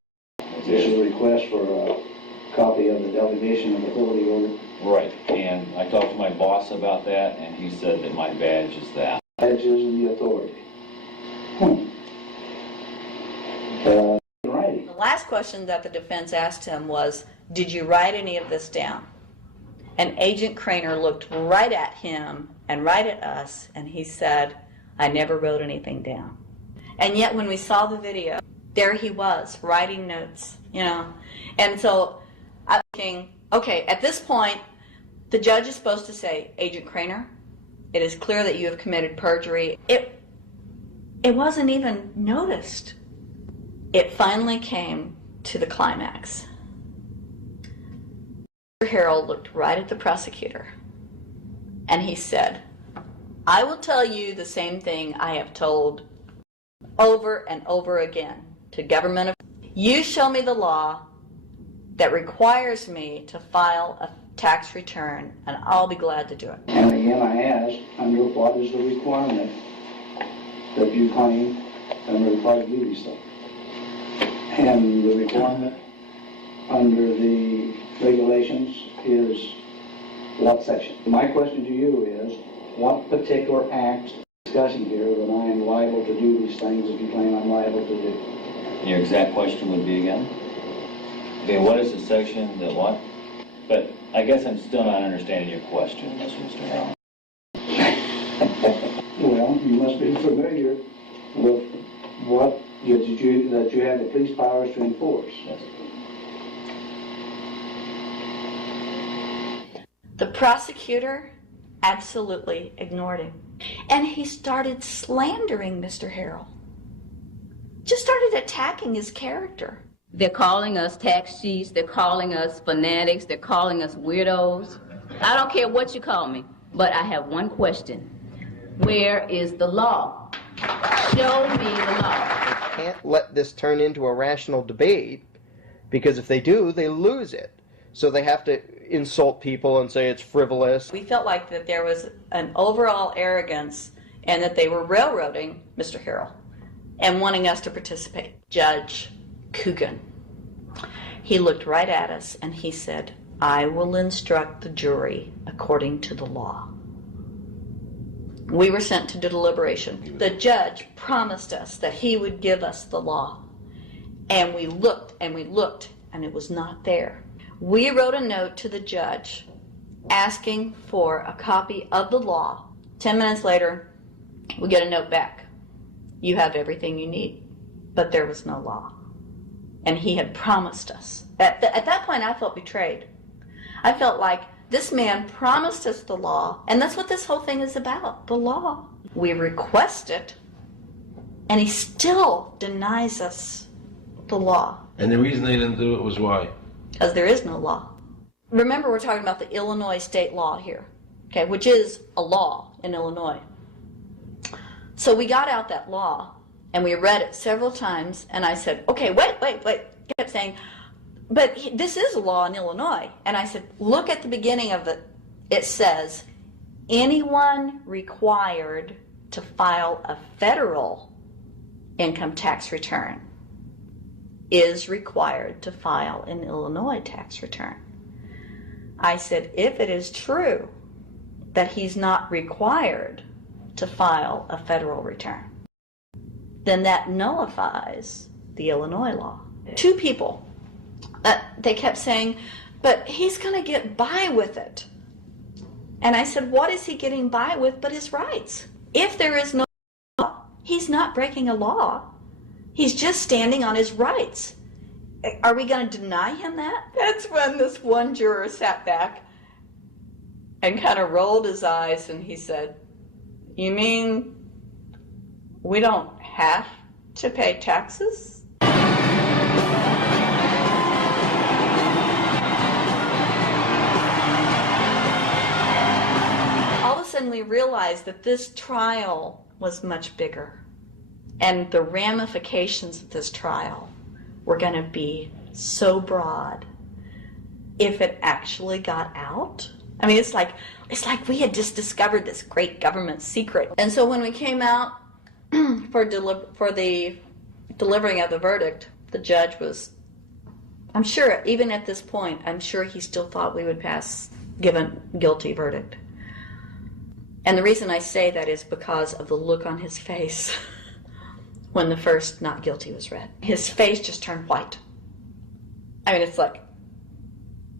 This is a request for a copy of the delegation of authority order. Right, and I talked to my boss about that, and he said that my badge is that. Badge is the authority. The last question that the defense asked him was, did you write any of this down? And Agent Craner looked right at him and right at us, and he said, "I never wrote anything down." And yet when we saw the video, there he was, writing notes, you know. And so I'm thinking, okay, at this point, the judge is supposed to say, "Agent Craner, it is clear that you have committed perjury." It wasn't even noticed. It finally came to the climax. Harold looked right at the prosecutor, and he said, "I will tell you the same thing I have told over and over again to government. You show me the law that requires me to file a tax return, and I'll be glad to do it." And again, I ask, under what is the requirement that you claim under the Private Duty stuff? And the requirement under the regulations is what section? My question to you is, what particular act discussing here that I am liable to do these things that you claim I'm liable to do? Your exact question would be again? Okay, what is the section that what? But I guess I'm still not understanding your question, Mr. Harrell. Well, you must be familiar with what that you have the police powers to enforce. Yes. The prosecutor absolutely ignored him. And he started slandering Mr. Harrell. Just started attacking his character. They're calling us tax cheats, they're calling us fanatics, they're calling us weirdos. I don't care what you call me, but I have one question. Where is the law? Show me the law. They can't let this turn into a rational debate, because if they do, they lose it. So they have to insult people and say it's frivolous. We felt like that there was an overall arrogance and that they were railroading Mr. Harrell and wanting us to participate. Judge Coogan, he looked right at us and he said, "I will instruct the jury according to the law." We were sent to deliberation. The judge promised us that he would give us the law. And we looked and we looked and it was not there. We wrote a note to the judge asking for a copy of the law. 10 minutes later, we get a note back. You have everything you need. But there was no law. And he had promised us. At that point, I felt betrayed. I felt like this man promised us the law, and that's what this whole thing is about, the law. We request it, and he still denies us the law. And the reason they didn't do it was why? Because there is no law. Remember, we're talking about the Illinois state law here, okay, which is a law in Illinois. So we got out that law, and we read it several times, and I said, okay, wait. He kept saying, but this is a law in Illinois. And I said, look at the beginning of it. It says, anyone required to file a federal income tax return is required to file an Illinois tax return. I said, if it is true that he's not required to file a federal return, then that nullifies the Illinois law. Two people, they kept saying, but he's going to get by with it. And I said, what is he getting by with but his rights? If there is no law, he's not breaking a law. He's just standing on his rights. Are we going to deny him that? That's when this one juror sat back and kind of rolled his eyes and he said, you mean we don't have to pay taxes? All of a sudden we realized that this trial was much bigger. And the ramifications of this trial were going to be so broad if it actually got out. I mean, it's like we had just discovered this great government secret. And so when we came out for the delivering of the verdict, the judge was, I'm sure, even at this point, I'm sure he still thought we would give a guilty verdict. And the reason I say that is because of the look on his face when the first not guilty was read. His face just turned white. I mean, it's like,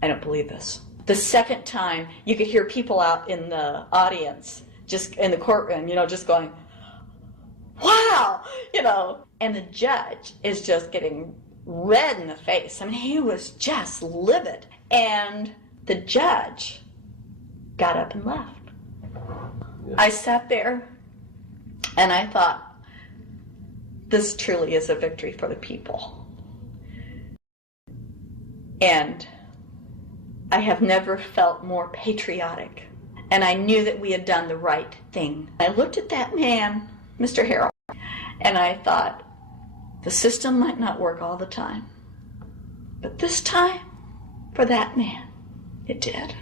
I don't believe this. The second time, you could hear people out in the audience, just in the courtroom, just going, wow, and the judge is just getting red in the face. I mean, he was just livid. And the judge got up and left. I sat there and I thought, this truly is a victory for the people. And I have never felt more patriotic. And I knew that we had done the right thing. I looked at that man, Mr. Harrell, and I thought, the system might not work all the time, but this time, for that man, it did.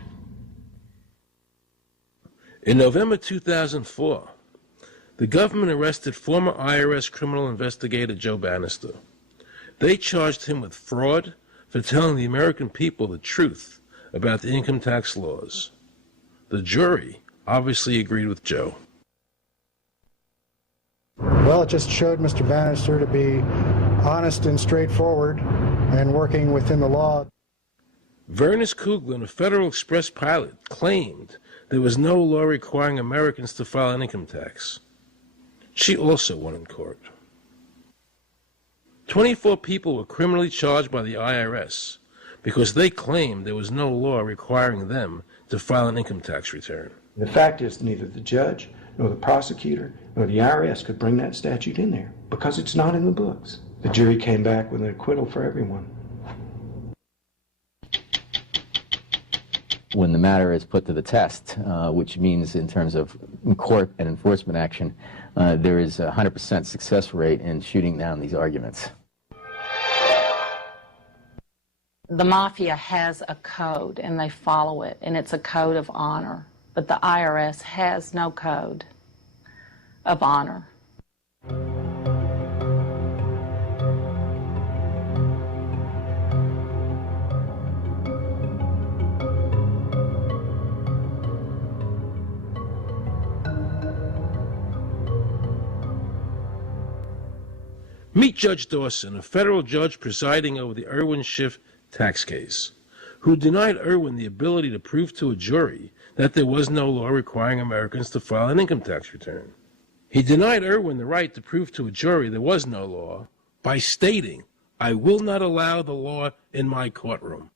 In November 2004, the government arrested former IRS criminal investigator Joe Bannister. They charged him with fraud for telling the American people the truth about the income tax laws. The jury obviously agreed with Joe. Well, it just showed Mr. Bannister to be honest and straightforward and working within the law. Vernice Kuglin, a Federal Express pilot, claimed there was no law requiring Americans to file an income tax. She also won in court. 24 people were criminally charged by the IRS because they claimed there was no law requiring them to file an income tax return. The fact is, neither the judge nor the prosecutor nor the IRS could bring that statute in there because it's not in the books. The jury came back with an acquittal for everyone. When the matter is put to the test, which means in terms of court and enforcement action, there is a 100% success rate in shooting down these arguments. The mafia has a code and they follow it, and it's a code of honor. But the IRS has no code of honor. Meet Judge Dawson, a federal judge presiding over the Irwin Schiff tax case, who denied Irwin the ability to prove to a jury that there was no law requiring Americans to file an income tax return. He denied Irwin the right to prove to a jury there was no law by stating, "I will not allow the law in my courtroom."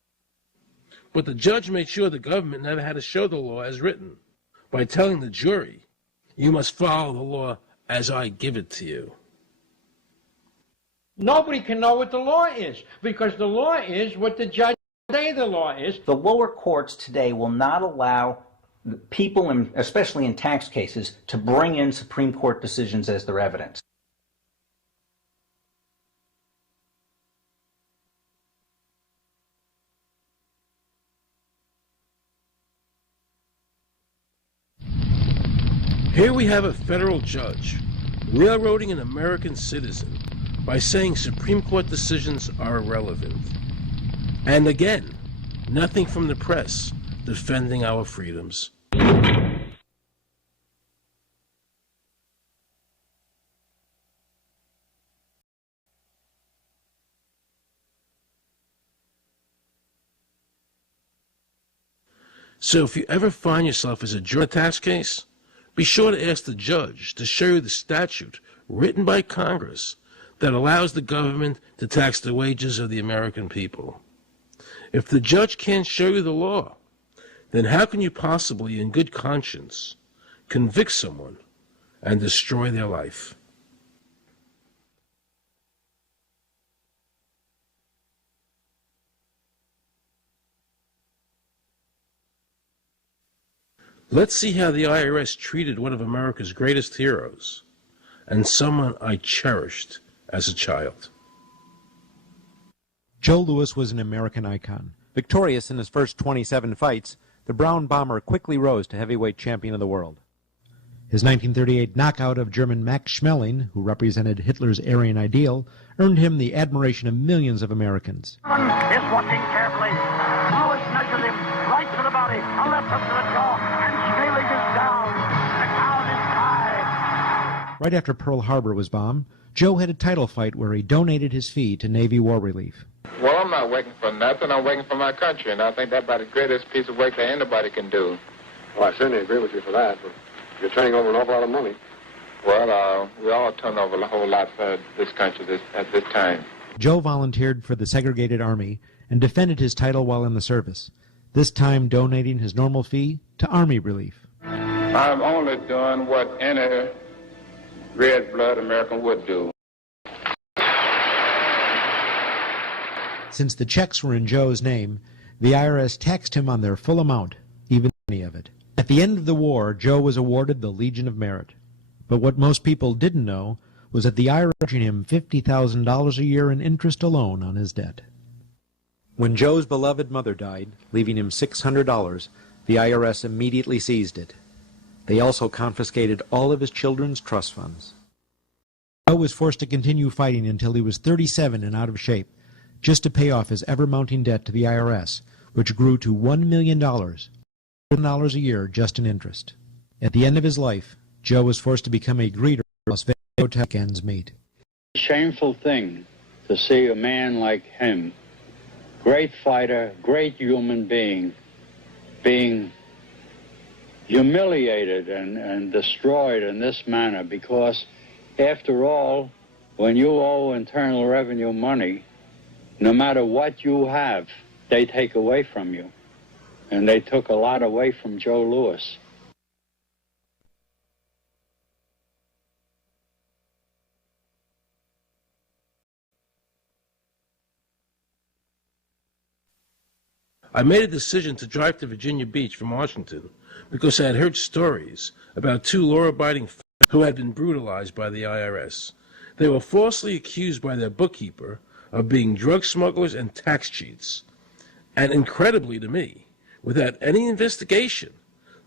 But the judge made sure the government never had to show the law as written by telling the jury, "You must follow the law as I give it to you." Nobody can know what the law is, because the law is what the judge say the law is. The lower courts today will not allow people, especially in tax cases, to bring in Supreme Court decisions as their evidence. Here we have a federal judge railroading an American citizen by saying Supreme Court decisions are irrelevant. And again, nothing from the press defending our freedoms. So if you ever find yourself as a juror in a tax case, be sure to ask the judge to show you the statute written by Congress that allows the government to tax the wages of the American people. If the judge can't show you the law, then how can you possibly, in good conscience, convict someone and destroy their life? Let's see how the IRS treated one of America's greatest heroes, and someone I cherished as a child. Joe Louis was an American icon. Victorious in his first 27 fights, the Brown Bomber quickly rose to heavyweight champion of the world. His 1938 knockout of German Max Schmeling, who represented Hitler's Aryan ideal, earned him the admiration of millions of Americans. Is watching carefully. Louis measures him right to the body, a left hook to the jaw, and Schmeling is down. The count is tied. Right after Pearl Harbor was bombed, Joe had a title fight where he donated his fee to Navy War Relief. Well, I'm not working for nothing. I'm working for my country, and I think that's about the greatest piece of work that anybody can do. Well, I certainly agree with you for that, but you're turning over an awful lot of money. Well, we all turn over a whole lot for this country at this time. Joe volunteered for the segregated Army and defended his title while in the service, this time donating his normal fee to Army Relief. I'm only doing what any red-blood American would do. Since the checks were in Joe's name, the IRS taxed him on their full amount, even any of it. At the end of the war, Joe was awarded the Legion of Merit. But what most people didn't know was that the IRS was charging him $50,000 a year in interest alone on his debt. When Joe's beloved mother died, leaving him $600, the IRS immediately seized it. They also confiscated all of his children's trust funds. Joe was forced to continue fighting until he was 37 and out of shape, just to pay off his ever-mounting debt to the IRS, which grew to $1 million, $1,000 a year just in interest. At the end of his life, Joe was forced to become a greeter at Las Vegas hotel ends meet. Shameful thing to see a man like him, great fighter, great human being, being humiliated and destroyed in this manner, because after all, when you owe Internal Revenue money, no matter what you have, they take away from you. And they took a lot away from Joe Louis. I made a decision to drive to Virginia Beach from Washington because I had heard stories about two law-abiding who had been brutalized by the IRS. They were falsely accused by their bookkeeper of being drug smugglers and tax cheats. And incredibly to me, without any investigation,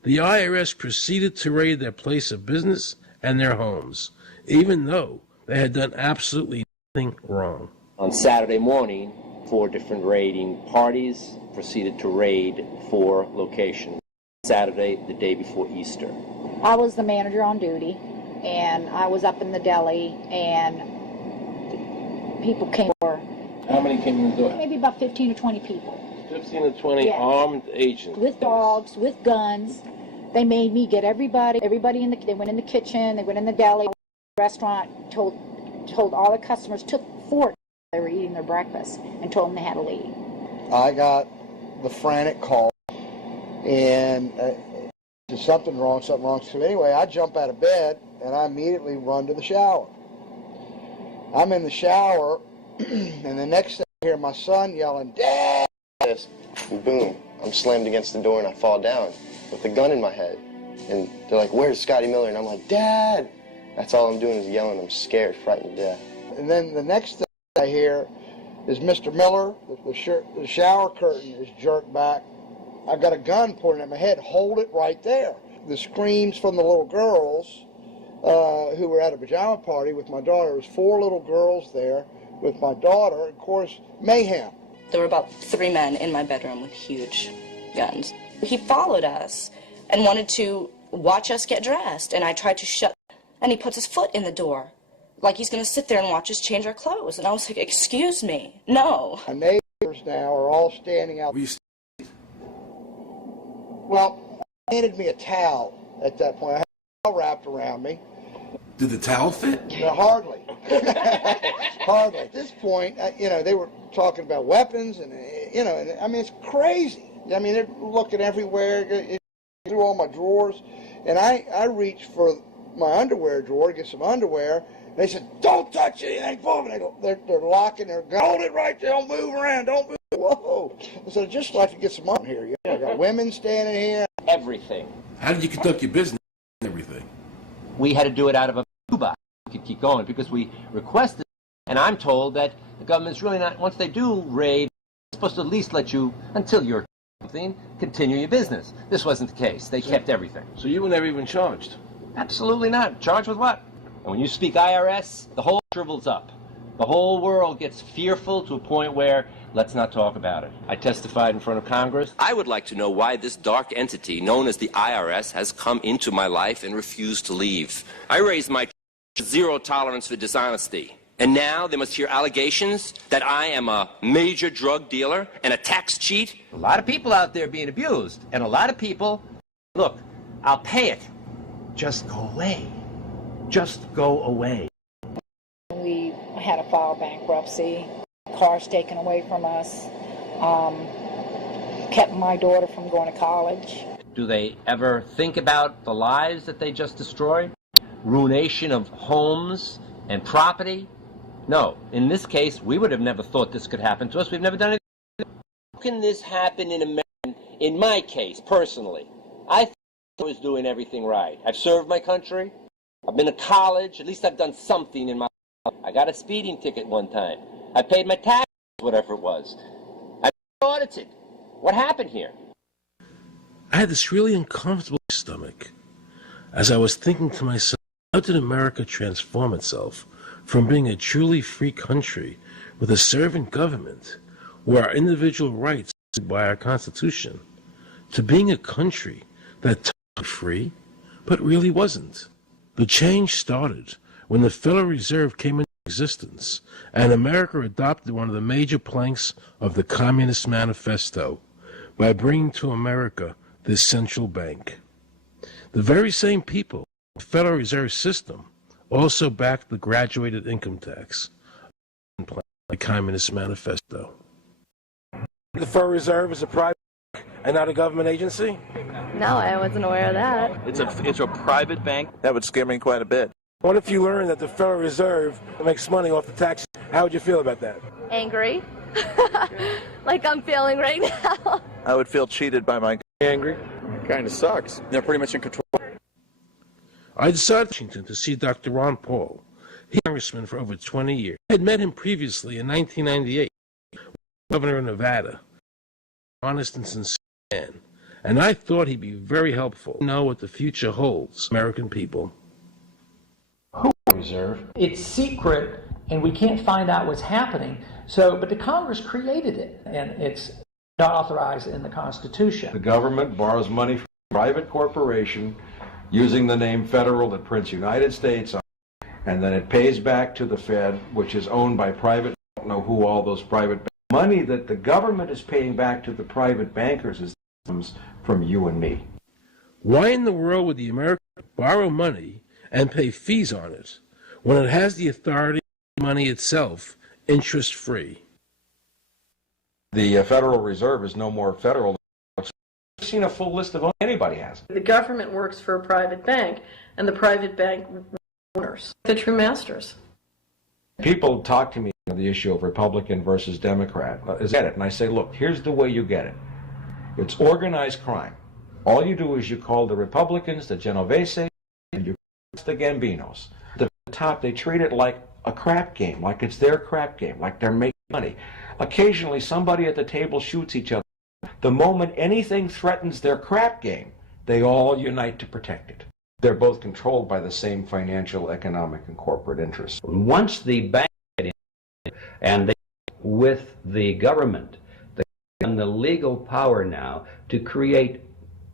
the IRS proceeded to raid their place of business and their homes, even though they had done absolutely nothing wrong. On Saturday morning, 4 different raiding parties proceeded to raid 4 locations. Saturday, the day before Easter. I was the manager on duty, and I was up in the deli, and people came over. How many came in the door? Maybe about 15 or 20 people. 15 to 20 Yes. armed agents. With dogs, with guns. They made me get everybody in the, they went in the kitchen, they went in the deli, restaurant, told all the customers, took forks, they were eating their breakfast, and told them they had to leave. I got the frantic call, and there's something wrong. So anyway, I jump out of bed, and I immediately run to the shower. I'm in the shower, and the next thing I hear my son yelling, "Dad!" And boom, I'm slammed against the door, and I fall down with the gun in my head. And they're like, "Where's Scotty Miller?" And I'm like, "Dad!" That's all I'm doing is yelling. I'm scared, frightened to death. And then the next thing I hear is Mr. Miller, the shower curtain is jerked back. I've got a gun pointing at my head. Hold it right there. The screams from the little girls who were at a pajama party with my daughter. There was 4 little girls there with my daughter. Of course, mayhem. There were about 3 men in my bedroom with huge guns. He followed us and wanted to watch us get dressed, and I tried to shut, and he puts his foot in the door, like he's going to sit there and watch us change our clothes. And I was like, "Excuse me, no." My neighbors now are all standing out. Well, he handed me a towel at that point. I had a towel wrapped around me. Did the towel fit? No, hardly. Hardly. At this point, they were talking about weapons, and, I mean, it's crazy. I mean, they're looking everywhere, through all my drawers, and I reached for my underwear drawer to get some underwear. They said, "Don't touch anything." They're locking their gun. "Hold it right there. Don't move around. Don't move." Whoa. I said, "I'd just like to get some on here." I got women standing here. Everything. How did you conduct your business and everything? We had to do it out of a box. We could keep going because we requested, and I'm told that the government's really not, once they do raid, they're supposed to at least let you, until you're something, continue your business. This wasn't the case. They kept everything. So you were never even charged? Absolutely not. Charged with what? And when you speak IRS, the whole shrivels up. The whole world gets fearful to a point where, let's not talk about it. I testified in front of Congress. I would like to know why this dark entity known as the IRS has come into my life and refused to leave. I raised my zero tolerance for dishonesty. And now they must hear allegations that I am a major drug dealer and a tax cheat. A lot of people out there being abused, and a lot of people, look, I'll pay it. Just go away. Just go away. We had to file bankruptcy, cars taken away from us, kept my daughter from going to college. Do they ever think about the lives that they just destroyed? Ruination of homes and property? No. In this case, we would have never thought this could happen to us. We've never done it. How can this happen in America? In my case, personally, I thought I was doing everything right. I've served my country. I've been to college. At least I've done something in my life. I got a speeding ticket one time. I paid my taxes, whatever it was. I got audited. What happened here? I had this really uncomfortable stomach as I was thinking to myself, how did America transform itself from being a truly free country with a servant government where our individual rights are by our Constitution to being a country that was free but really wasn't? The change started when the Federal Reserve came into existence and America adopted one of the major planks of the Communist Manifesto by bringing to America this central bank. The very same people, the Federal Reserve System, also backed the graduated income tax, the Communist Manifesto. The Federal Reserve is a private bank and not a government agency? No, I wasn't aware of that. It's a private bank? That would scare me quite a bit. What if you learned that the Federal Reserve makes money off the taxes? How would you feel about that? Angry. Like I'm feeling right now. I would feel cheated by my angry. Kind of sucks. They're pretty much in control. I decided to Washington to see Dr. Ron Paul. He was congressman for over 20 years. I had met him previously in 1998, governor of Nevada, honest and sincere man, and I thought he'd be very helpful to know what the future holds, American people. Reserve. It's secret, and we can't find out what's happening. But the Congress created it, and it's not authorized in the Constitution. The government borrows money from a private corporation using the name Federal that prints United States on it, and then it pays back to the Fed, which is owned by private. I don't know who all those private money that the government is paying back to the private bankers is comes from you and me. Why in the world would the American borrow money and pay fees on it when it has the authority to pay money itself interest-free? The Federal Reserve is no more federal. I've seen a full list of anybody has. The government works for a private bank, and the private bank owners, the true masters. People talk to me on the issue of Republican versus Democrat. Get it? And I say, look, here's the way you get it. It's organized crime. All you do is you call the Republicans the Genovese, and you call the Gambinos. At the top, they treat it like a crap game, like it's their crap game, like they're making money. Occasionally, somebody at the table shoots each other. The moment anything threatens their crap game, they all unite to protect it. They're both controlled by the same financial, economic, and corporate interests. Once the bank get in, and they, with the government, they have the legal power now to create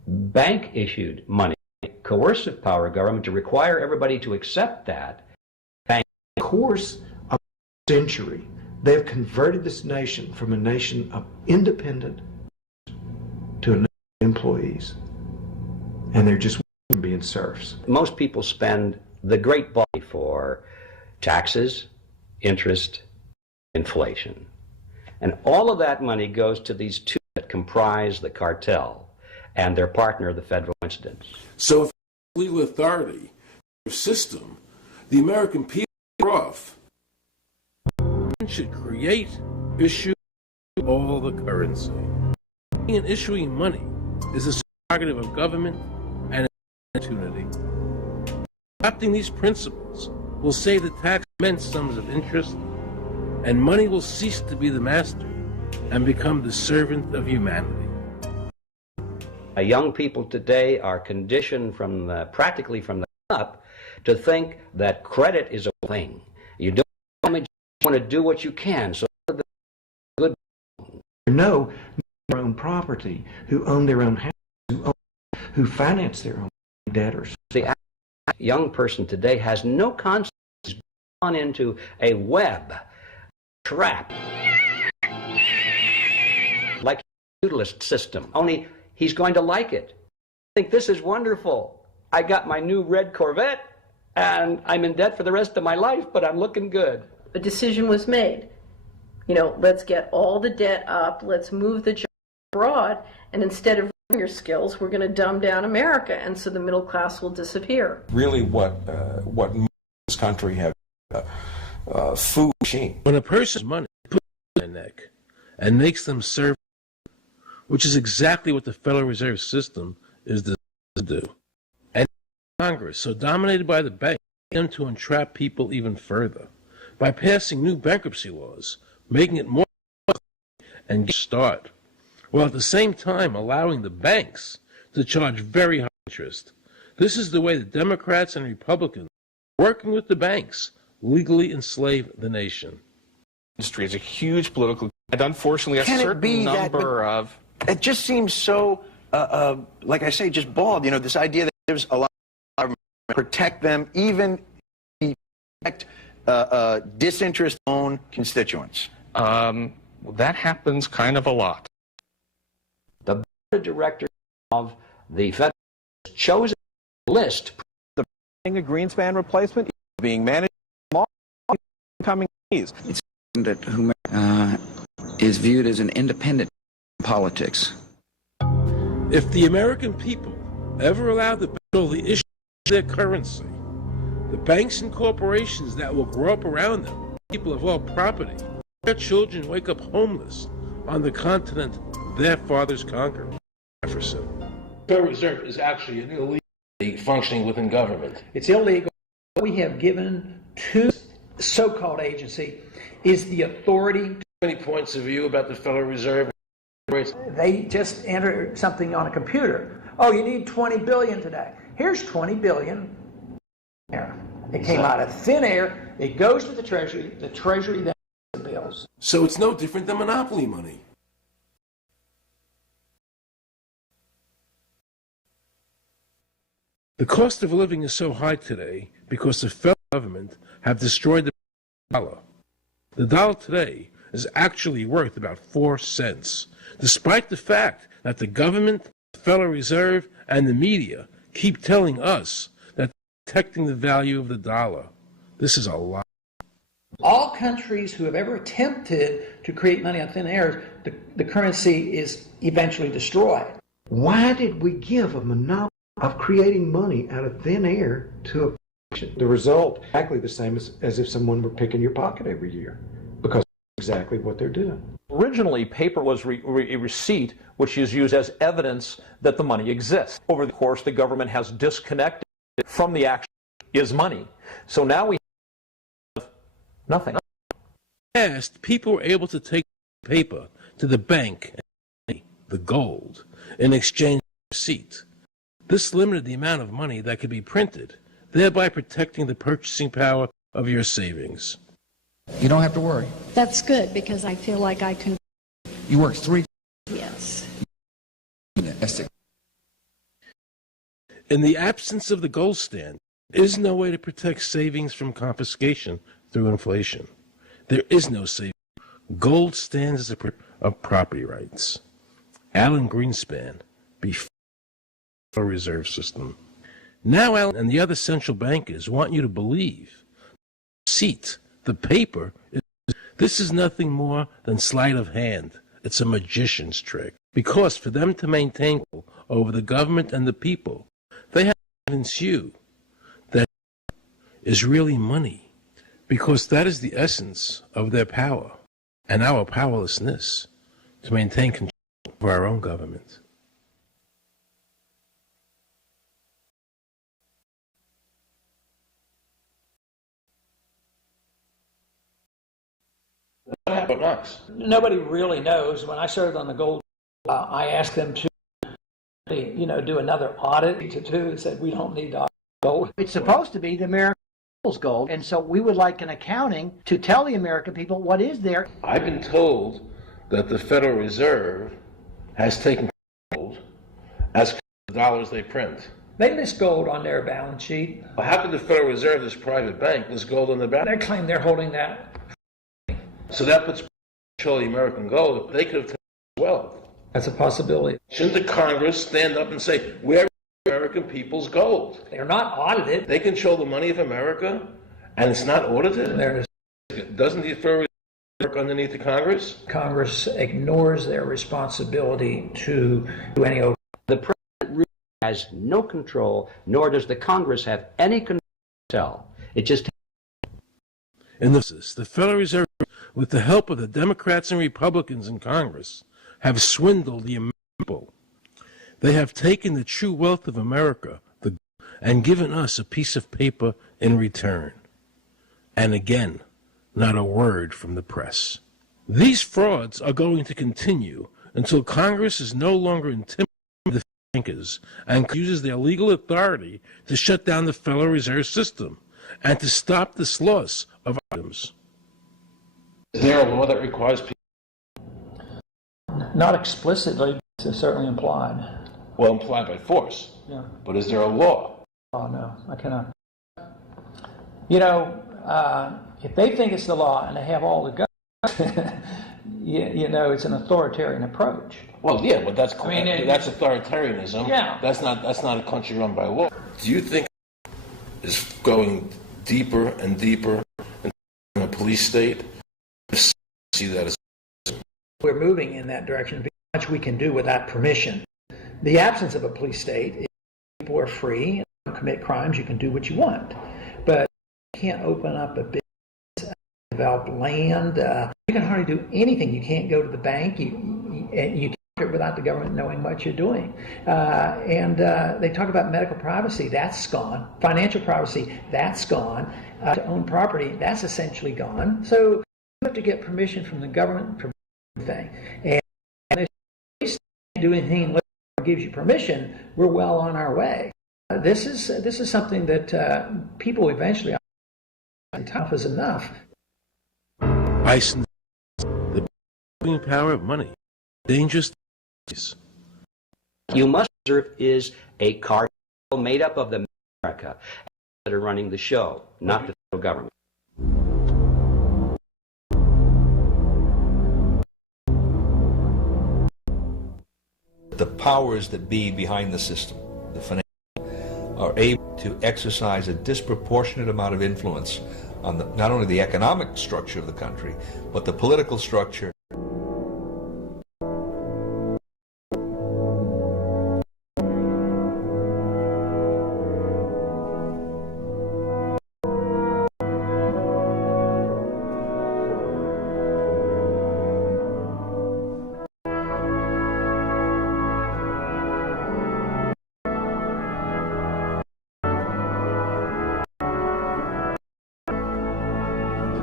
bank-issued money, coercive power of government to require everybody to accept that. In the course of a century, they have converted this nation from a nation of independent to a nation of employees. And they're just being serfs. Most people spend the great body for taxes, interest, inflation. And all of that money goes to these two that comprise the cartel and their partner, the federal incidents. So if legal authority, system, the American people are off. Should create, issue all the currency. And issuing money is a prerogative of government and an opportunity. Adopting these principles will save the tax immense sums of interest, and money will cease to be the master and become the servant of humanity. Young people today are conditioned practically from the up to think that credit is a thing. You don't want to do what you can. So the good know their own property, who own their own house, who finance their own debtors. The young person today has no concept. He's gone into a web trap, like a feudalist system, only he's going to like it. I think this is wonderful. I got my new red Corvette, and I'm in debt for the rest of my life, but I'm looking good. A decision was made. You know, let's get all the debt up, let's move the job abroad, and instead of your skills, we're going to dumb down America, and so the middle class will disappear. Really what this country have food machine. When a person's money puts it in their neck and makes them serve, which is exactly what the Federal Reserve System is designed to do. And Congress, so dominated by the bank, them to entrap people even further by passing new bankruptcy laws, making it more and get start, while at the same time allowing the banks to charge very high interest. This is the way the Democrats and Republicans, working with the banks, legally enslave the nation. Industry is a huge political, and unfortunately a certain number of... It just seems so, like I say, just bald. You know, this idea that there's a lot of protect them, even protect disinterested own constituents. That happens kind of a lot. The board of directors of the Federal chose a list. The a Greenspan replacement being managed coming days. It's that who is viewed as an independent politics. If the American people ever allow the control the issue of their currency, the banks and corporations that will grow up around them, people of all property, their children wake up homeless on the continent their fathers conquered. Jefferson. The Federal Reserve is actually an illegal functioning within government. It's illegal. What we have given to the so-called agency is the authority. Many points of view about the Federal Reserve. They just enter something on a computer. Oh, you need 20 billion today. Here's 20 billion. It came out of thin air. It goes to the Treasury. The Treasury then the bills. So it's no different than monopoly money. The cost of living is so high today because the federal government have destroyed the dollar. The dollar today is actually worth about 4 cents, despite the fact that the government, the Federal Reserve, and the media keep telling us that they're protecting the value of the dollar. This is a lie. All countries who have ever attempted to create money on thin air, the currency is eventually destroyed. Why did we give a monopoly of creating money out of thin air to a the result exactly the same as if someone were picking your pocket every year, because that's exactly what they're doing. Originally, paper was a receipt which is used as evidence that the money exists. Over the course, the government has disconnected it from the action is money. So now we have nothing. Past, people were able to take paper to the bank and the gold in exchange for a receipt. This limited the amount of money that could be printed, thereby protecting the purchasing power of your savings. You don't have to worry. That's good, because I feel like I can. You work 3. Yes. In the absence of the gold standard, there is no way to protect savings from confiscation through inflation. There is no saving. Gold stands as a property rights. Alan Greenspan, before the Federal Reserve System. Now Alan and the other central bankers want you to believe the receipt, the paper, this is nothing more than sleight of hand. It's a magician's trick. Because for them to maintain control over the government and the people, they have to convince you that is really money. Because that is the essence of their power and our powerlessness to maintain control over our own government. What happened next? Nobody really knows. When I served on the gold, I asked them to, do another audit to do. They said, we don't need gold. It's supposed to be the American people's gold, and so we would like an accounting to tell the American people what is there. I've been told that the Federal Reserve has taken gold as the dollars they print. They list gold on their balance sheet. How could the Federal Reserve, this private bank, list gold on their balance sheet? They claim they're holding that. So that puts control of the American gold. They could have taken it as well. That's a possibility. Shouldn't the Congress stand up and say, where is the American people's gold? They're not audited. They control the money of America, and it's not audited? Doesn't the Federal Reserve work underneath the Congress? Congress ignores their responsibility to do any oversight. The president really has no control, nor does the Congress have any control to tell. It just... In the Federal Reserve, with the help of the Democrats and Republicans in Congress, have swindled the American people. They have taken the true wealth of America and given us a piece of paper in return. And again, not a word from the press. These frauds are going to continue until Congress is no longer intimidated by the bankers and uses their legal authority to shut down the Federal Reserve System and to stop this loss of items. Is there a law that requires people? Not explicitly, but certainly implied. Well, implied by force. Yeah. But is there a law? Oh, no, I cannot. You know, if they think it's the law and they have all the guns, you know, it's an authoritarian approach. Well, yeah, but that's authoritarianism. Yeah. That's not a country run by law. Do you think is going deeper and deeper into a police state? See that as we're moving in that direction. There's much we can do without permission. The absence of a police state, if people are free and don't commit crimes, you can do what you want. But you can't open up a business, develop land. You can hardly do anything. You can't go to the bank. You can't do it without the government knowing what you're doing. And they talk about medical privacy. That's gone. Financial privacy. That's gone. To own property. That's essentially gone. So you have to get permission from the government for everything. And if you can't do anything unless it gives you permission, we're well on our way. This is something that people eventually enough is enough. Bison, the bargaining power of money, dangerous. You must observe is a cartel made up of the America that are running the show, not the federal government. The powers that be behind the system, the financial, are able to exercise a disproportionate amount of influence on not only the economic structure of the country, but the political structure.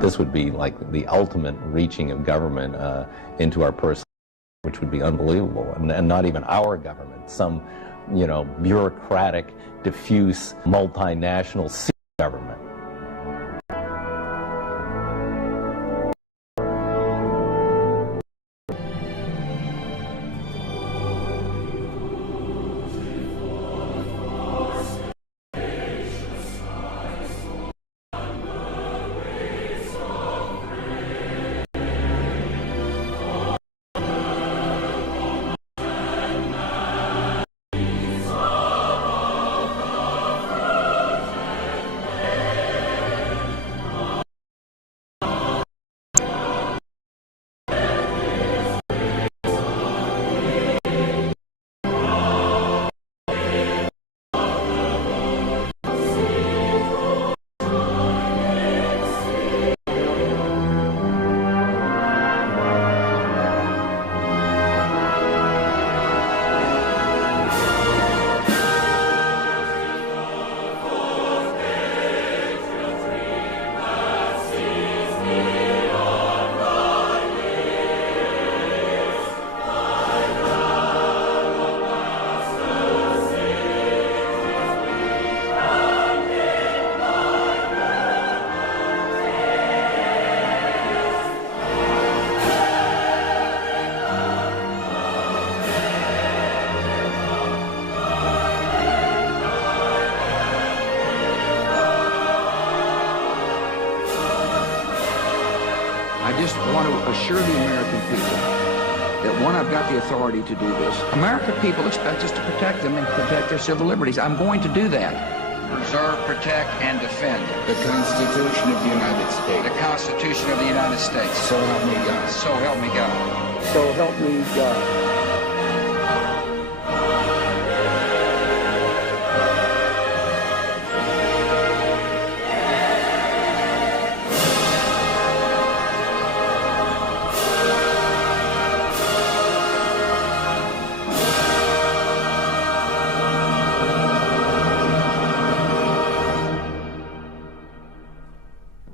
This would be like the ultimate reaching of government into our personal, which would be unbelievable, and not even our government, some, bureaucratic, diffuse, multinational government. just want to assure the American people that, one, I've got the authority to do this. American people expect us to protect them and protect their civil liberties. I'm going to do that. Preserve, protect, and defend the Constitution of the United States. The Constitution of the United States. So help me God. So help me God. So help me God.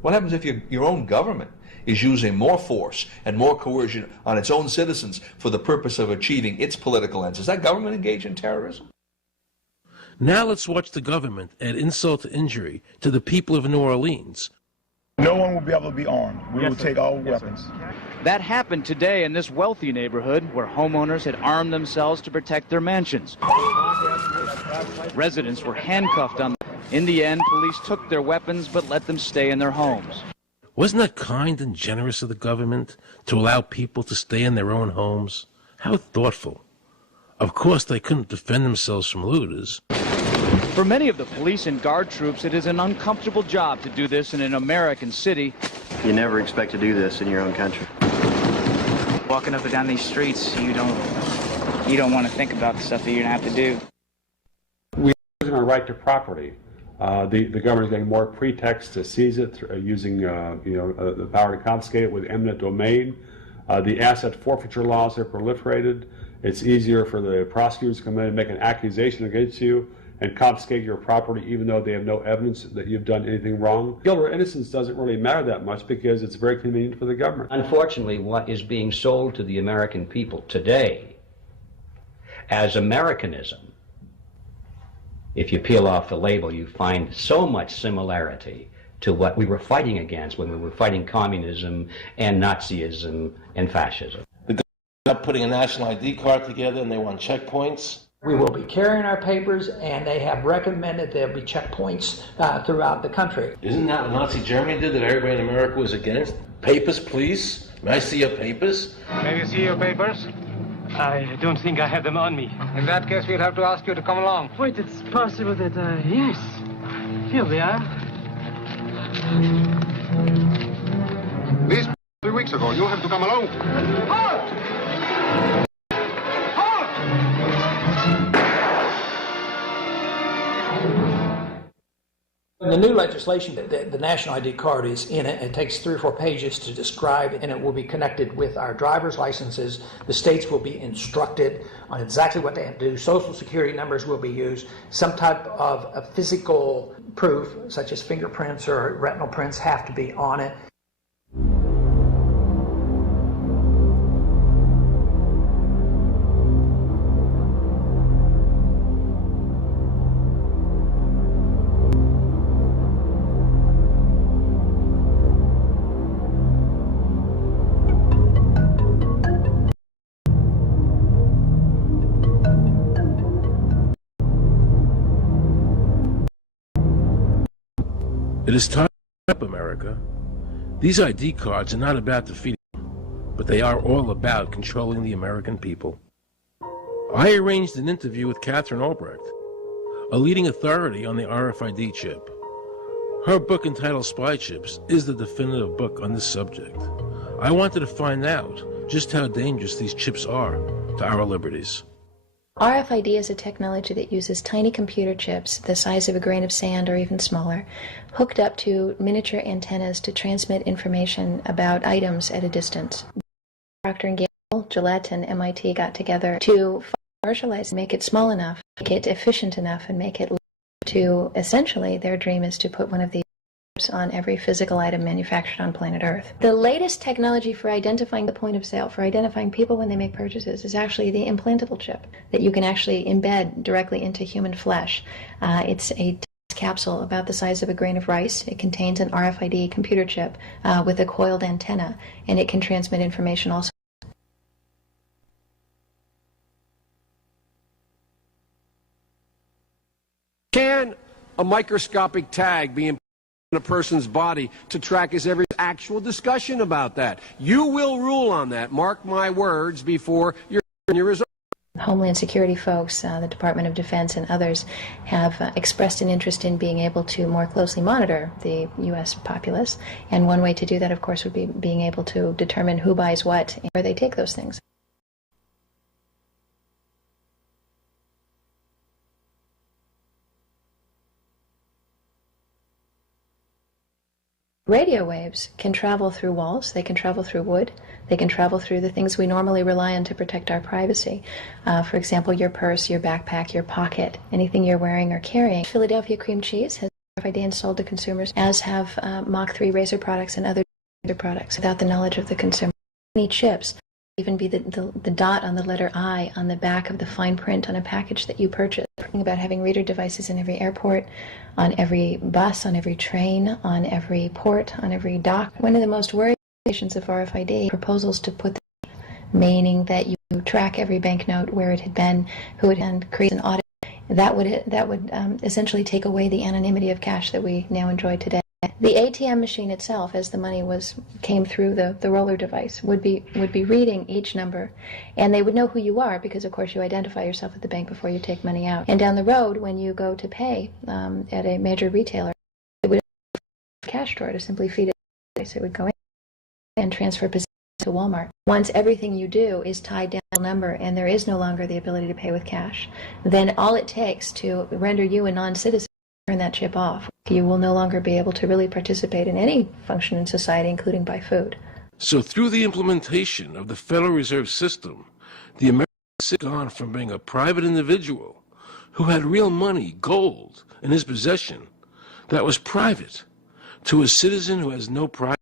What happens if your own government is using more force and more coercion on its own citizens for the purpose of achieving its political ends? Is that government engaged in terrorism? Now let's watch the government add insult to injury to the people of New Orleans. No one will be able to be armed. We will take all weapons. That happened today in this wealthy neighborhood where homeowners had armed themselves to protect their mansions. Residents were handcuffed on them. In the end, police took their weapons but let them stay in their homes. Wasn't that kind and generous of the government to allow people to stay in their own homes? How thoughtful. Of course, they couldn't defend themselves from looters. For many of the police and guard troops, it is an uncomfortable job to do this in an American city. You never expect to do this in your own country. Walking up and down these streets, you don't want to think about the stuff that you're going to have to do. We're using our right to property. The government is getting more pretext to seize it, using the power to confiscate it with eminent domain. The asset forfeiture laws have proliferated. It's easier for the prosecutors to come in and make an accusation against you and confiscate your property even though they have no evidence that you've done anything wrong. Guilt or innocence doesn't really matter that much because it's very convenient for the government. Unfortunately, what is being sold to the American people today as Americanism, if you peel off the label, you find so much similarity to what we were fighting against when we were fighting communism and Nazism and fascism. The government is not putting a national ID card together and they want checkpoints. We will be carrying our papers, and they have recommended there'll be checkpoints throughout the country. Isn't that what Nazi Germany did that everybody in America was against? Papers, please. May I see your papers? May we see your papers? I don't think I have them on me. In that case, we'll have to ask you to come along. Wait, it's possible that, yes. Here we are. This 3 weeks ago, you have to come along. Halt! In the new legislation, the national ID card is in it. It takes 3 or 4 pages to describe, and it will be connected with our driver's licenses. The states will be instructed on exactly what they have to do. Social security numbers will be used. Some type of a physical proof, such as fingerprints or retinal prints, have to be on it. It is time up, America. These ID cards are not about defeating, but they are all about controlling the American people. I arranged an interview with Catherine Albrecht, a leading authority on the RFID chip. Her book entitled Spy Chips is the definitive book on this subject. I wanted to find out just how dangerous these chips are to our liberties. RFID is a technology that uses tiny computer chips the size of a grain of sand or even smaller, hooked up to miniature antennas to transmit information about items at a distance. Procter & Gamble, Gillette, and MIT got together to commercialize, make it small enough, make it efficient enough, and make it to, essentially, their dream is to put one of these on every physical item manufactured on planet Earth. The latest technology for identifying the point of sale, for identifying people when they make purchases, is actually the implantable chip that you can actually embed directly into human flesh. It's a capsule about the size of a grain of rice. It contains an RFID computer chip with a coiled antenna, and it can transmit information also. Can a microscopic tag be a person's body to track his every actual discussion about that. You will rule on that. Mark my words before your result. Homeland Security folks, the Department of Defense and others have expressed an interest in being able to more closely monitor the U.S. populace. And one way to do that, of course, would be being able to determine who buys what and where they take those things. Radio waves can travel through walls, they can travel through wood, they can travel through the things we normally rely on to protect our privacy. For example, your purse, your backpack, your pocket, anything you're wearing or carrying. Philadelphia cream cheese has RFID sold to consumers, as have Mach 3 razor products and other products without the knowledge of the consumer. Any chips, even be the dot on the letter I on the back of the fine print on a package that you purchase. Talking about having reader devices in every airport, on every bus, on every train, on every port, on every dock. One of the most worrying implications of RFID proposals to put the meaning that you track every banknote, where it had been, who it had, and create an audit. That would essentially take away the anonymity of cash that we now enjoy today. The ATM machine itself, as the money came through the roller device, would be reading each number, and they would know who you are because, of course, you identify yourself at the bank before you take money out. And down the road, when you go to pay at a major retailer, it would have a cash drawer to simply feed it. So it would go in and transfer position to Walmart. Once everything you do is tied down to a number and there is no longer the ability to pay with cash, then all it takes to render you a non-citizen, turn that chip off. You will no longer be able to really participate in any function in society, including buy food. So through the implementation of the Federal Reserve System, the American had gone from being a private individual who had real money, gold, in his possession that was private, to a citizen who has no privacy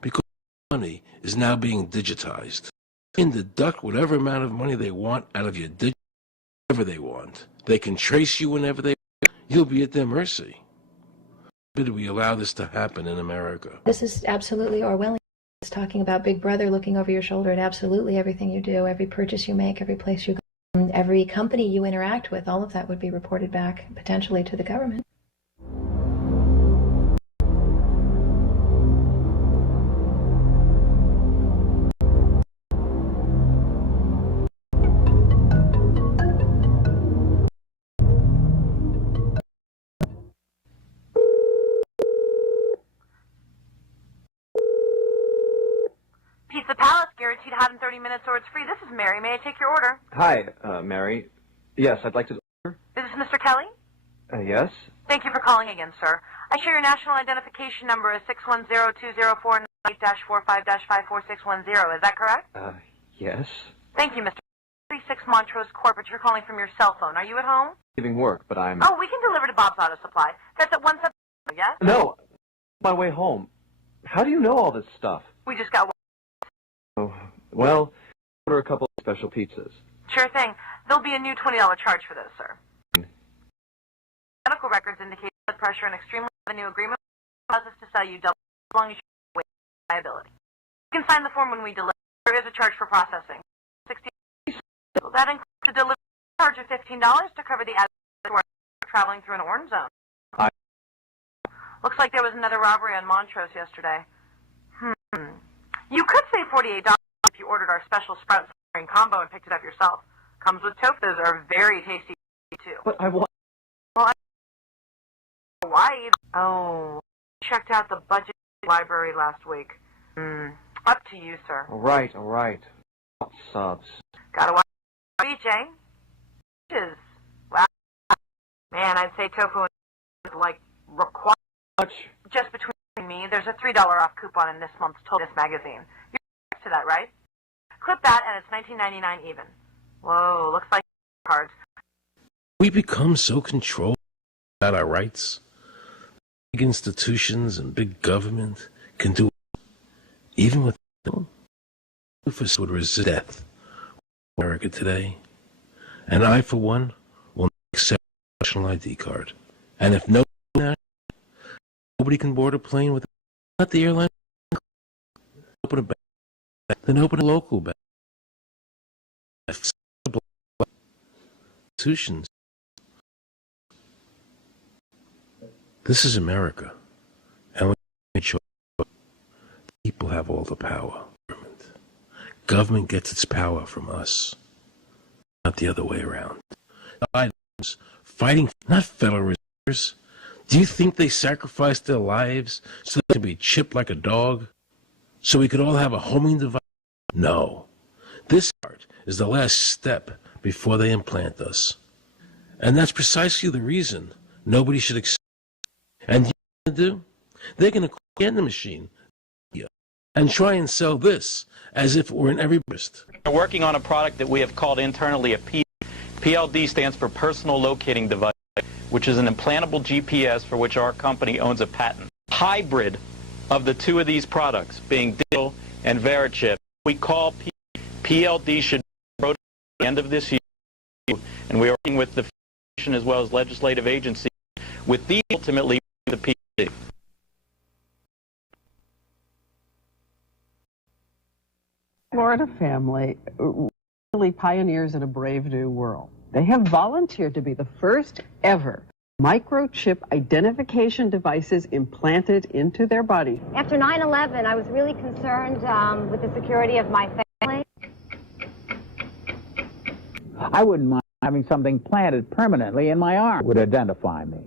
because money is now being digitized. They can deduct whatever amount of money they want out of your digit, whatever they want. They can trace you whenever they want. You'll be at their mercy. Did we allow this to happen in America? This is absolutely Orwellian. It's talking about Big Brother looking over your shoulder at absolutely everything you do, every purchase you make, every place you go, every company you interact with. All of that would be reported back potentially to the government. Pizza Palace, guaranteed hot in 30 minutes or it's free. This is Mary. May I take your order? Hi, Mary. Yes, I'd like to order. Is this Mr. Kelly? Yes? Thank you for calling again, sir. I show your national identification number is 610-204-8-45-54610. Is that correct? Yes. Thank you, Mr. 36 Montrose Court, but you're calling from your cell phone. Are you at home? Leaving work, but I'm... Oh, we can deliver to Bob's Auto Supply. That's at 17... Yes? No, my way home. How do you know all this stuff? We just got one. Oh, well, order a couple of special pizzas. Sure thing. There'll be a new $20 charge for those, sir. Medical records indicate blood pressure and extreme revenue agreement allows us to sell you double as long as you wait liability. You can sign the form when we deliver. There is a charge for processing. That includes a delivery charge of $15 to cover the added traveling through an orange zone. Looks like there was another robbery on Montrose yesterday. You could save $48 if you ordered our special Sprout Submarine combo and picked it up yourself. Comes with tofu. Those are very tasty too. But I want... Well, Hawaii. Oh, checked out the budget library last week. Up to you, sir. All right. Subs. Gotta watch beach, eh? Beaches. Wow. Man, I'd say tofu is like required. Much? Just between me, there's a $3 off coupon in this month's Total This magazine. You're to that, right? Clip that, and it's $19.99 even. Whoa, looks like cards. We become so controlled about our rights. Big institutions and big government can do even with them. Rufus would resist death in America today. And I, for one, will not accept a national ID card. And if nobody can board a plane without let the airline open a bank, then open a local bank. Institutions. This is America. all the power. Government gets its power from us, not the other way around. Fighting, not Federal Reserves. Do you think they sacrificed their lives so they could be chipped like a dog? So we could all have a homing device? No. This part is the last step before they implant us. And that's precisely the reason nobody should accept. And you know what they're going to do? They're going to create the machine and try and sell this as if it were in every wrist. We're working on a product that we have called internally a PLD, stands for Personal Locating Device, which is an implantable GPS for which our company owns a patent. Hybrid of the two of these products, being digital and Verichip, we call PLD should be at the end of this year, and we are working with the Federation as well as legislative agencies with the ultimately the PLD. Florida family really pioneers in a brave new world. They have volunteered to be the first ever microchip identification devices implanted into their body. After 9/11, I was really concerned with the security of my family. I wouldn't mind having something planted permanently in my arm. It would identify me.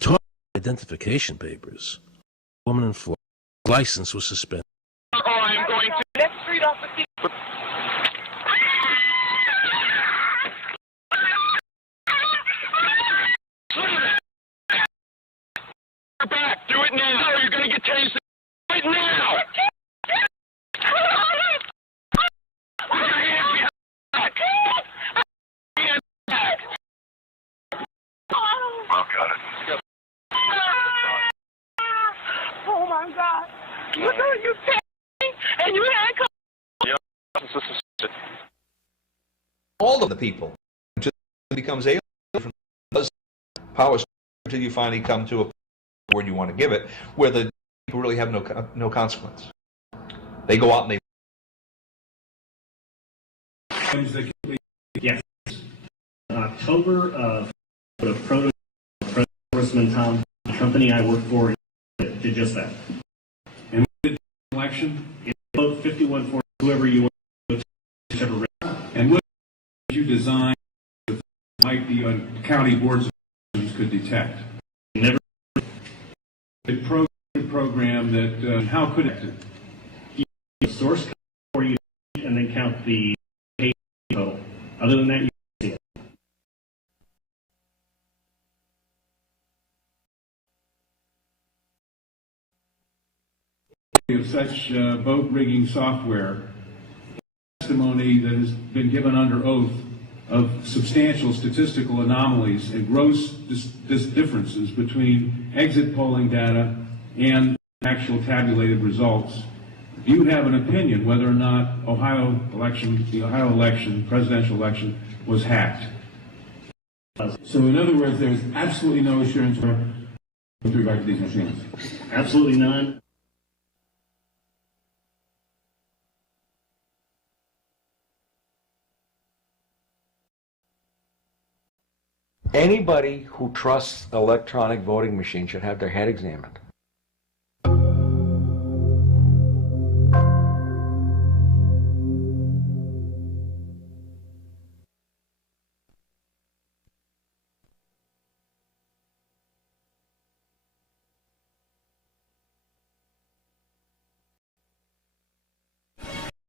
Talk identification papers. Woman in Florida. License was suspended. Oh, I'm going to next street off the seat. Back. Do it now. You're going to get tased right now. Put your hands behind back. Hands back. Oh, got it. Oh my God! Look at you take and you handcuff. Yeah, all of the people until it becomes alien from those power until you finally come to a word you want to give it, where the people really have no consequence. They go out and they. Yes. In October of a prototype, Congressman Tom, the company I work for, did just that. And did the election? Vote 51 for whoever you want to. And what did you design that might be on county boards could detect? Never. A program that, how could it? Source code for you and then count the page total. Other than that, you can see it. Of such boat rigging software, testimony that has been given under oath of substantial statistical anomalies and gross differences between exit polling data and actual tabulated results. Do you have an opinion whether or not the Ohio election, presidential election, was hacked? So in other words, there's absolutely no assurance with regard to these machines? Absolutely none. Anybody who trusts electronic voting machines should have their head examined.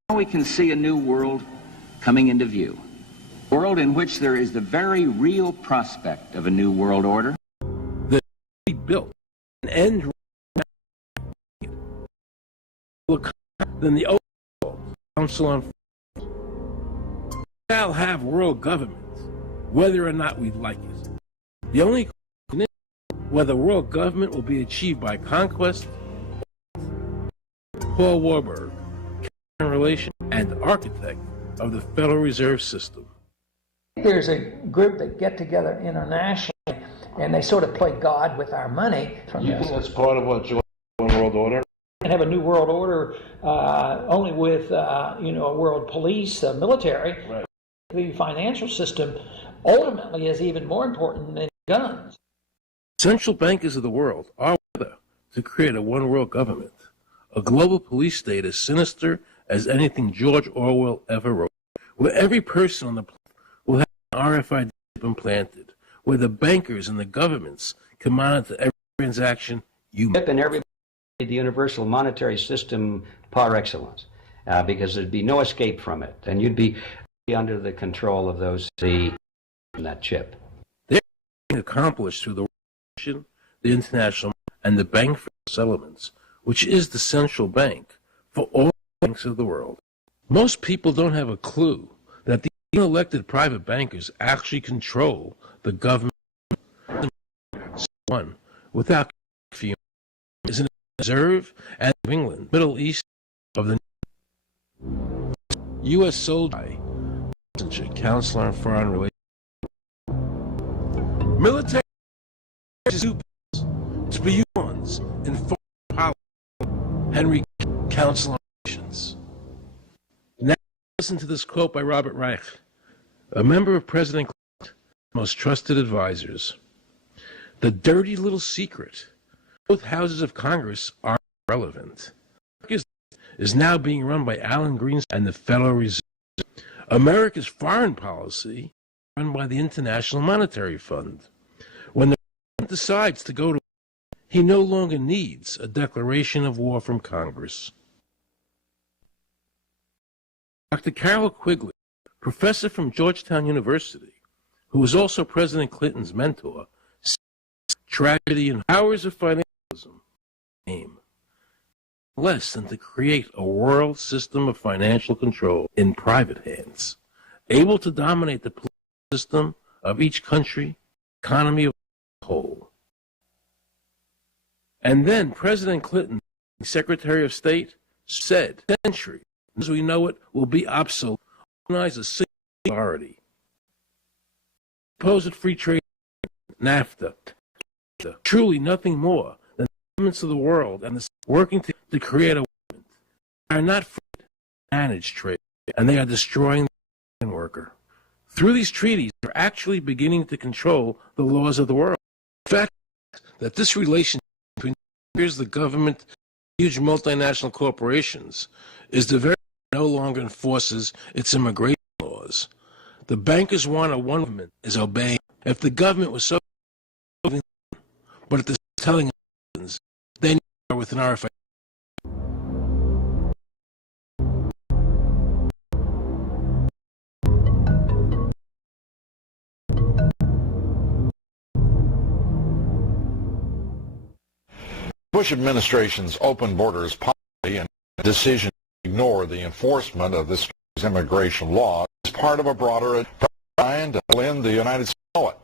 Now we can see a new world coming into view. A world in which there is the very real prospect of a new world order. That we built an end than the old Council on shall have world government, whether or not we like it. The only question is whether world government will be achieved by conquest. Paul Warburg, relation and architect of the Federal Reserve System. There's a group that get together internationally and they sort of play God with our money. You think that's part of what you want, one world order? And have a new world order only with a world police, military. Right. The financial system ultimately is even more important than guns. Central bankers of the world are together to create a one world government, a global police state as sinister as anything George Orwell ever wrote, where every person on the planet will have an RFID chip implanted, where the bankers and the governments can monitor every transaction you make. And everybody, the universal monetary system par excellence, because there'd be no escape from it, and you'd be under the control of those that chip. They're being accomplished through the World, the International, and the Bank for Settlements, which is the central bank for all banks of the world. Most people don't have a clue that the unelected private bankers actually control the government. One, without is an reserve and England, Middle East of the U.S. soldier, counselor on foreign relations, military to be ones in foreign policy, Henry Council on Relations. Now listen to this quote by Robert Reich, a member of President Clinton's most trusted advisors. The dirty little secret. Both houses of Congress are irrelevant. Is now being run by Alan Greenspan and the Federal Reserve. America's foreign policy is run by the International Monetary Fund. When the president decides to go to war, he no longer needs a declaration of war from Congress. Dr. Carol Quigley, professor from Georgetown University, who was also President Clinton's mentor, says tragedy and powers of financialism aim less than to create a world system of financial control in private hands, able to dominate the political system of each country, economy of the whole. And then President Clinton, Secretary of State, said, century, as we know it, will be obsolete, organize a single authority. Supposed free trade, NAFTA, truly nothing more than the governments of the world and the working to create a movement. They are not free to manage trade, and they are destroying the worker. Through these treaties, they're actually beginning to control the laws of the world. The fact that this relationship between the government and huge multinational corporations is the very no longer enforces its immigration laws. The bankers want a one government is obeying. If the government was so, but at the telling citizens, they are with an RFID. Bush administration's open borders policy and decision to ignore the enforcement of this immigration law is part of a broader trying to in the United States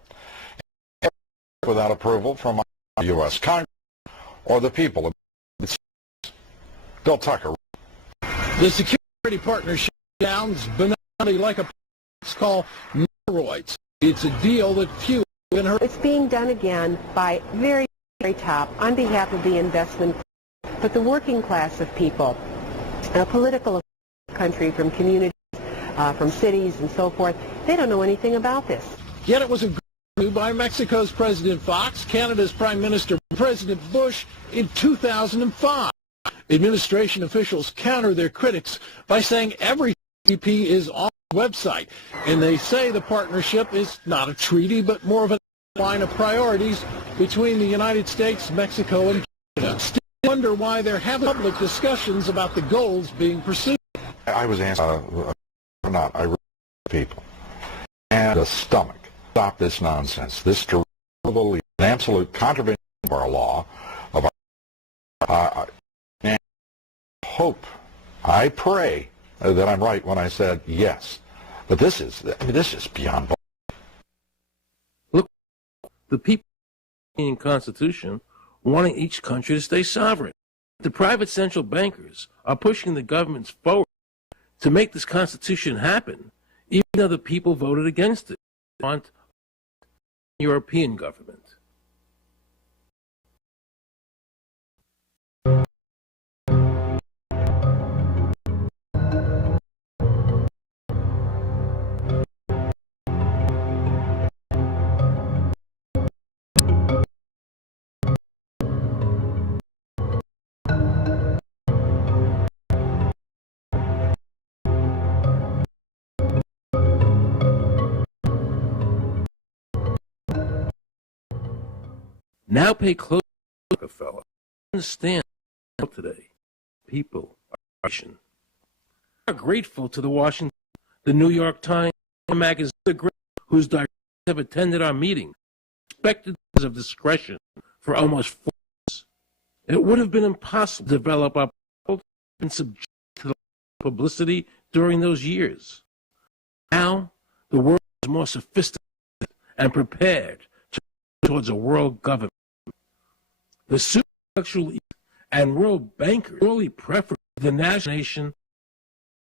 without approval from the U.S. Congress or the people of the States. Bill Tucker. The security partnership sounds banally like a call steroids. It's a deal that few in her. It's being done again by very top on behalf of the investment, but the working class of people, political country from communities, from cities and so forth, they don't know anything about this. Yet it was agreed to by Mexico's President Fox, Canada's Prime Minister President Bush in 2005. Administration officials counter their critics by saying every TPP is on the website, and they say the partnership is not a treaty but more of a line of priorities between the United States, Mexico, and Canada. Still wonder why they're having public discussions about the goals being pursued. I was asked or not, I people. And the stomach. Stop this nonsense. This an absolute contravention of our law, of our and hope, I pray that I'm right when I said yes. But this is beyond. Look, the people in the Constitution wanting each country to stay sovereign. The private central bankers are pushing the governments forward to make this Constitution happen, even though the people voted against it. They want a European government. Now pay close attention, Rockefeller. Understand today, people are grateful to the Washington, the New York Times, and magazine, whose directors have attended our meeting, respected of discretion for almost 4 years. It would have been impossible to develop our and subject to the publicity during those years. Now, the world is more sophisticated and prepared towards a world government. The superintellectual and world bankers really prefer the nation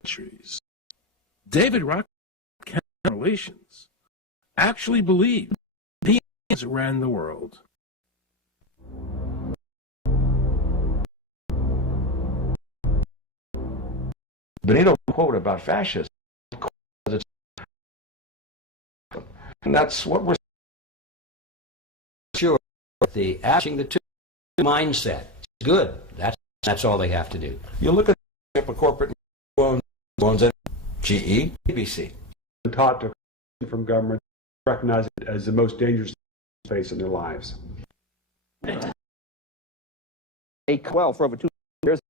countries. David Rockefeller relations actually believed he ran the world. Benito quote about fascism, and that's what we're sure. The adding the two mindset, good. That's all they have to do. You look at a corporate loans at GE, ABC. Taught to from government, recognize it as the most dangerous space in their lives. Well, for over 2 years.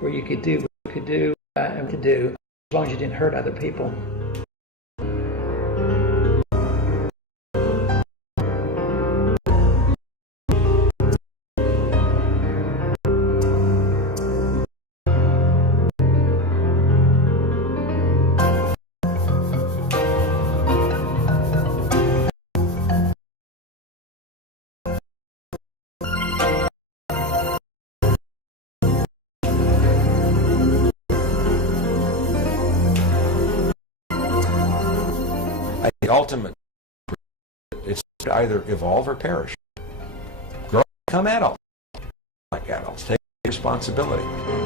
Where you could do what you could do and to do, as long as you didn't hurt other people. the ultimate. It's to either evolve or perish. Grow, become adults. Like adults, take responsibility.